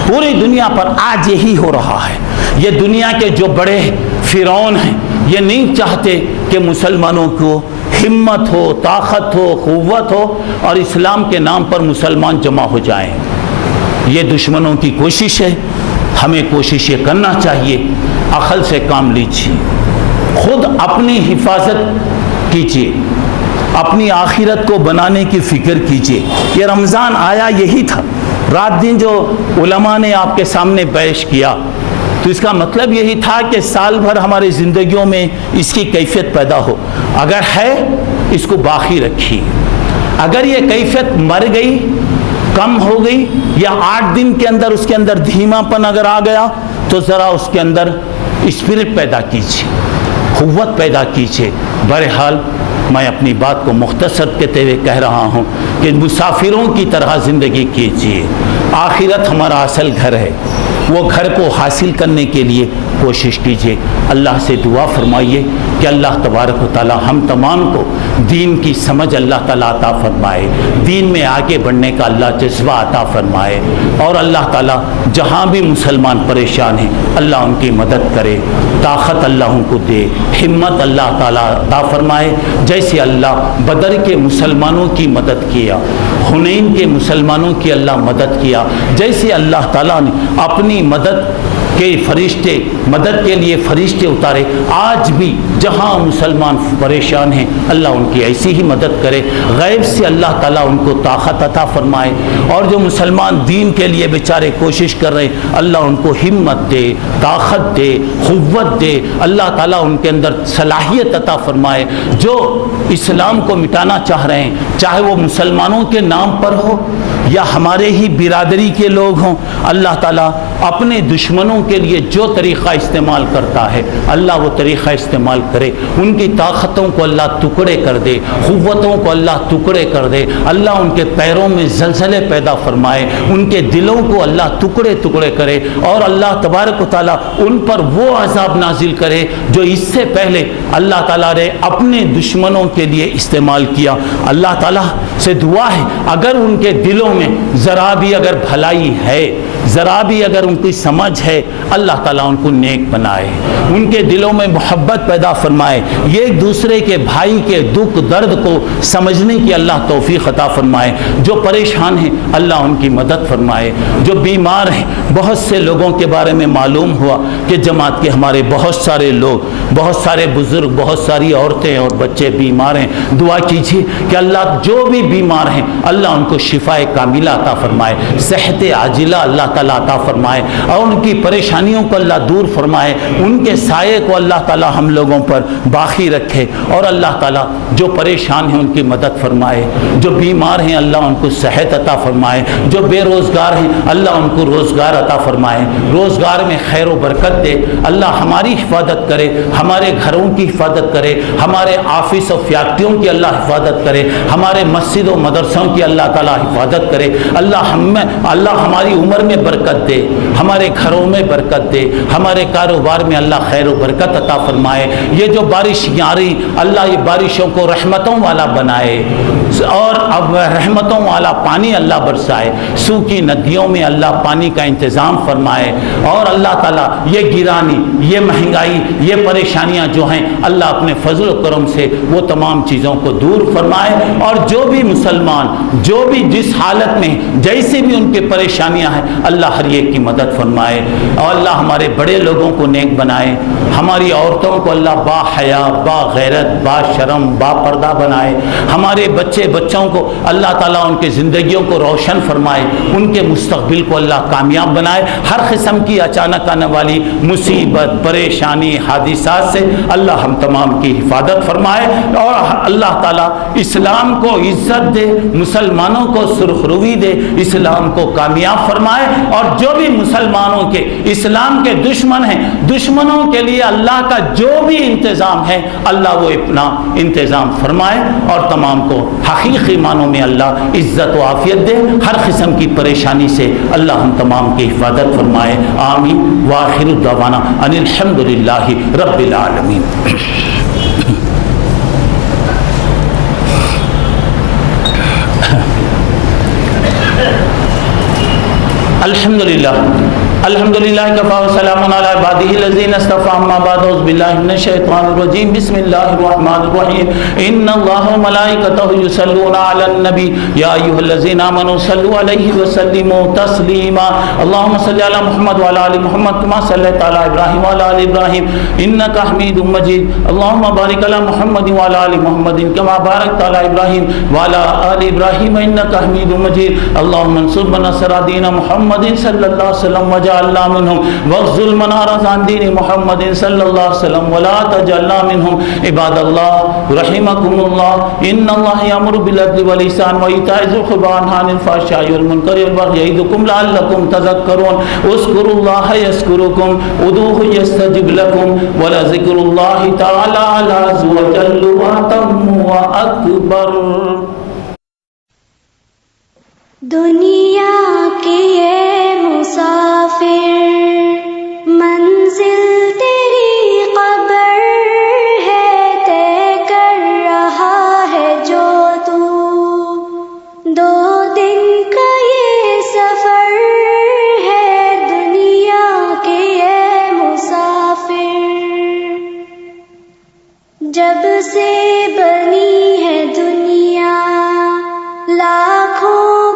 پوری دنیا پر آج یہی ہو رہا ہے۔ یہ دنیا کے جو بڑے فرعون ہیں یہ نہیں چاہتے کہ مسلمانوں کو ہمت ہو، طاقت ہو، قوت ہو اور اسلام کے نام پر مسلمان جمع ہو جائیں۔ یہ دشمنوں کی کوشش ہے، ہمیں کوشش یہ کرنا چاہیے عقل سے کام لیجیے، خود اپنی حفاظت کیجیے، اپنی آخرت کو بنانے کی فکر کیجیے۔ یہ رمضان آیا یہی تھا، رات دن جو علماء نے آپ کے سامنے پیش کیا تو اس کا مطلب یہی تھا کہ سال بھر ہماری زندگیوں میں اس کی کیفیت پیدا ہو۔ اگر ہے اس کو باقی رکھیے، اگر یہ کیفیت مر گئی، کم ہو گئی، یا 8 دن کے اندر اس کے اندر دھیما پن اگر آ گیا تو ذرا اس کے اندر اسپرٹ پیدا کیجیے، قوت پیدا کیجیے۔ بہرحال میں اپنی بات کو مختصر کہتے ہوئے کہہ رہا ہوں کہ مسافروں کی طرح زندگی کیجیے. آخرت ہمارا اصل گھر ہے، وہ گھر کو حاصل کرنے کے لیے کوشش کیجیے. اللہ سے دعا فرمائیے کہ اللہ تبارک و تعالی ہم تمام کو دین کی سمجھ اللہ تعالیٰ عطا فرمائے، دین میں آگے بڑھنے کا اللہ جذبہ عطا فرمائے، اور اللہ تعالیٰ جہاں بھی مسلمان پریشان ہیں اللہ ان کی مدد کرے، طاقت اللہ ان کو دے، ہمت اللہ تعالیٰ عطا فرمائے. جیسے اللہ بدر کے مسلمانوں کی مدد کیا، حنین کے مسلمانوں کی اللہ مدد کیا، جیسے اللہ تعالیٰ نے اپنی مدد کے لیے فرشتے اتارے، آج بھی جہاں مسلمان پریشان ہیں اللہ ان کی ایسی ہی مدد کرے. غیب سے اللہ تعالیٰ ان کو طاقت عطا فرمائے، اور جو مسلمان دین کے لیے بیچارے کوشش کر رہے ہیں اللہ ان کو ہمت دے، طاقت دے، قوت دے. اللہ تعالیٰ ان کے اندر صلاحیت عطا فرمائے. جو اسلام کو مٹانا چاہ رہے ہیں، چاہے وہ مسلمانوں کے نام پر ہو یا ہمارے ہی برادری کے لوگ ہوں، اللہ تعالیٰ اپنے دشمنوں کے لیے جو طریقہ استعمال کرتا ہے اللہ وہ طریقہ استعمال کرے. ان کی طاقتوں کو اللہ ٹکڑے کر دے، قوتوں کو اللہ ٹکڑے کر دے. اللہ ان کے پیروں میں زلزلے پیدا فرمائے، ان کے دلوں کو اللہ ٹکڑے ٹکڑے کرے، اور اللہ تبارک و تعالیٰ ان پر وہ عذاب نازل کرے جو اس سے پہلے اللہ تعالیٰ نے اپنے دشمنوں کے لیے استعمال کیا. اللہ تعالیٰ سے دعا ہے اگر ان کے دلوں میں ذرا بھی اگر بھلائی ہے، ذرا بھی اگر ان کی سمجھ ہے، اللہ تعالیٰ ان کو نیک بنائے، ان کے دلوں میں محبت پیدا فرمائے، یہ ایک دوسرے کے بھائی کے دکھ درد کو سمجھنے کی اللہ توفیق عطا فرمائے. جو پریشان ہیں اللہ ان کی مدد فرمائے، جو بیمار ہیں، بہت سے لوگوں کے بارے میں معلوم ہوا کہ جماعت کے ہمارے بہت سارے لوگ، بہت سارے بزرگ، بہت ساری عورتیں اور بچے بیمار ہیں. دعا کیجیے کہ اللہ جو بھی بیمار ہیں اللہ ان کو شفا کاملہ عطا فرمائے، صحت عاجلہ اللہ تعالیٰ عطا فرمائے، اور ان کی پریشانیوں کو اللہ دور فرمائے. ان کے سائے کو اللہ تعالیٰ ہم لوگوں پر باقی رکھے، اور اللہ تعالیٰ جو پریشان ہیں ان کی مدد فرمائے، جو بیمار ہیں اللہ ان کو صحت عطا فرمائے، جو بے روزگار ہیں اللہ ان کو روزگار عطا فرمائے، روزگار میں خیر و برکت دے. اللہ ہماری حفاظت کرے، ہمارے گھروں کی حفاظت کرے، ہمارے آفس اور فیکٹریوں کی اللہ حفاظت کرے، ہمارے مسجد و مدرسوں کی اللہ تعالیٰ حفاظت کرے. اللہ ہماری عمر میں برکت دے، ہمارے گھروں میں برکت دے، ہمارے کاروبار میں اللہ خیر و برکت عطا فرمائے. یہ جو بارش آ رہی اللہ یہ بارشوں کو رحمتوں والا بنائے، اور اب رحمتوں والا پانی اللہ برسائے، سوکھی ندیوں میں اللہ پانی کا انتظام فرمائے. اور اللہ تعالیٰ یہ گرانی، یہ مہنگائی، یہ پریشانیاں جو ہیں اللہ اپنے فضل و کرم سے وہ تمام چیزوں کو دور فرمائے. اور جو بھی مسلمان جو بھی جس حالت میں جیسے بھی ان کے پریشانیاں ہیں اللہ ہر ایک کی مدد فرمائے. اور اللہ ہمارے بڑے لوگوں کو نیک بنائے، ہماری عورتوں کو اللہ با حیا، با غیرت، با شرم، با پردہ بنائے. ہمارے بچوں کو اللہ تعالیٰ ان کی زندگیوں کو روشن فرمائے، ان کے مستقبل کو اللہ کامیاب بنائے. ہر قسم کی اچانک آنے والی مصیبت، پریشانی، حادثات سے اللہ ہم تمام کی حفاظت فرمائے. اور اللہ تعالیٰ اسلام کو عزت دے، مسلمانوں کو سرخروی دے، اسلام کو کامیاب فرمائے. اور جو بھی مسلمانوں کے اسلام کے دشمن ہیں دشمنوں کے لیے اللہ کا جو بھی انتظام ہے اللہ وہ اپنا انتظام فرمائے، اور تمام کو حقیقی معنوں میں اللہ عزت و عافیت دے. ہر قسم کی پریشانی سے اللہ ہم تمام کی حفاظت فرمائے. آمین. وآخر دعوانا ان الحمد للہ رب العالمین. الحمدللہ کفا وسلام علی عبادہ الذین اصطفى. اما بعد اعوذ باللہ من الشیطان الرجیم. بسم اللہ الرحمن الرحیم. ان اللہ وملائکتہ یصلون علی النبی یا ایھا الذین آمنوا صلوا علیہ وسلموا تسلیما. اللهم صل علی محمد وعلی آل محمد کما صلیت علی ابراہیم وعلی آل ابراہیم انک حمید مجید. اللهم بارک علی محمد وعلی آل محمد کما بارکت علی ابراہیم وعلی آل ابراہیم انک حمید مجید. اللهم انصر من نصر دین محمد صلی اللہ علیہ وسلم تجعلنا منهم واغزل منارة عن دين محمد صلى الله عليه وسلم ولا تجعلنا منهم. عباد الله رحمكم الله، إن الله يأمر بالعدل والإحسان وإيتاء ذي القربى وينهى عن الفحشاء والمنكر والبغي يعظكم لعلكم تذكرون. اذكروا الله يذكركم ادعوه يستجب لكم ولذكر الله تعالى عز وجل وأتم وأكبر. دنیا کے یہ مسافر منزل تیری قبر ہے، طے کر رہا ہے جو تو 2 دن کا یہ سفر ہے. دنیا کے یہ مسافر جب سے بنی ہے دنیا لاکھوں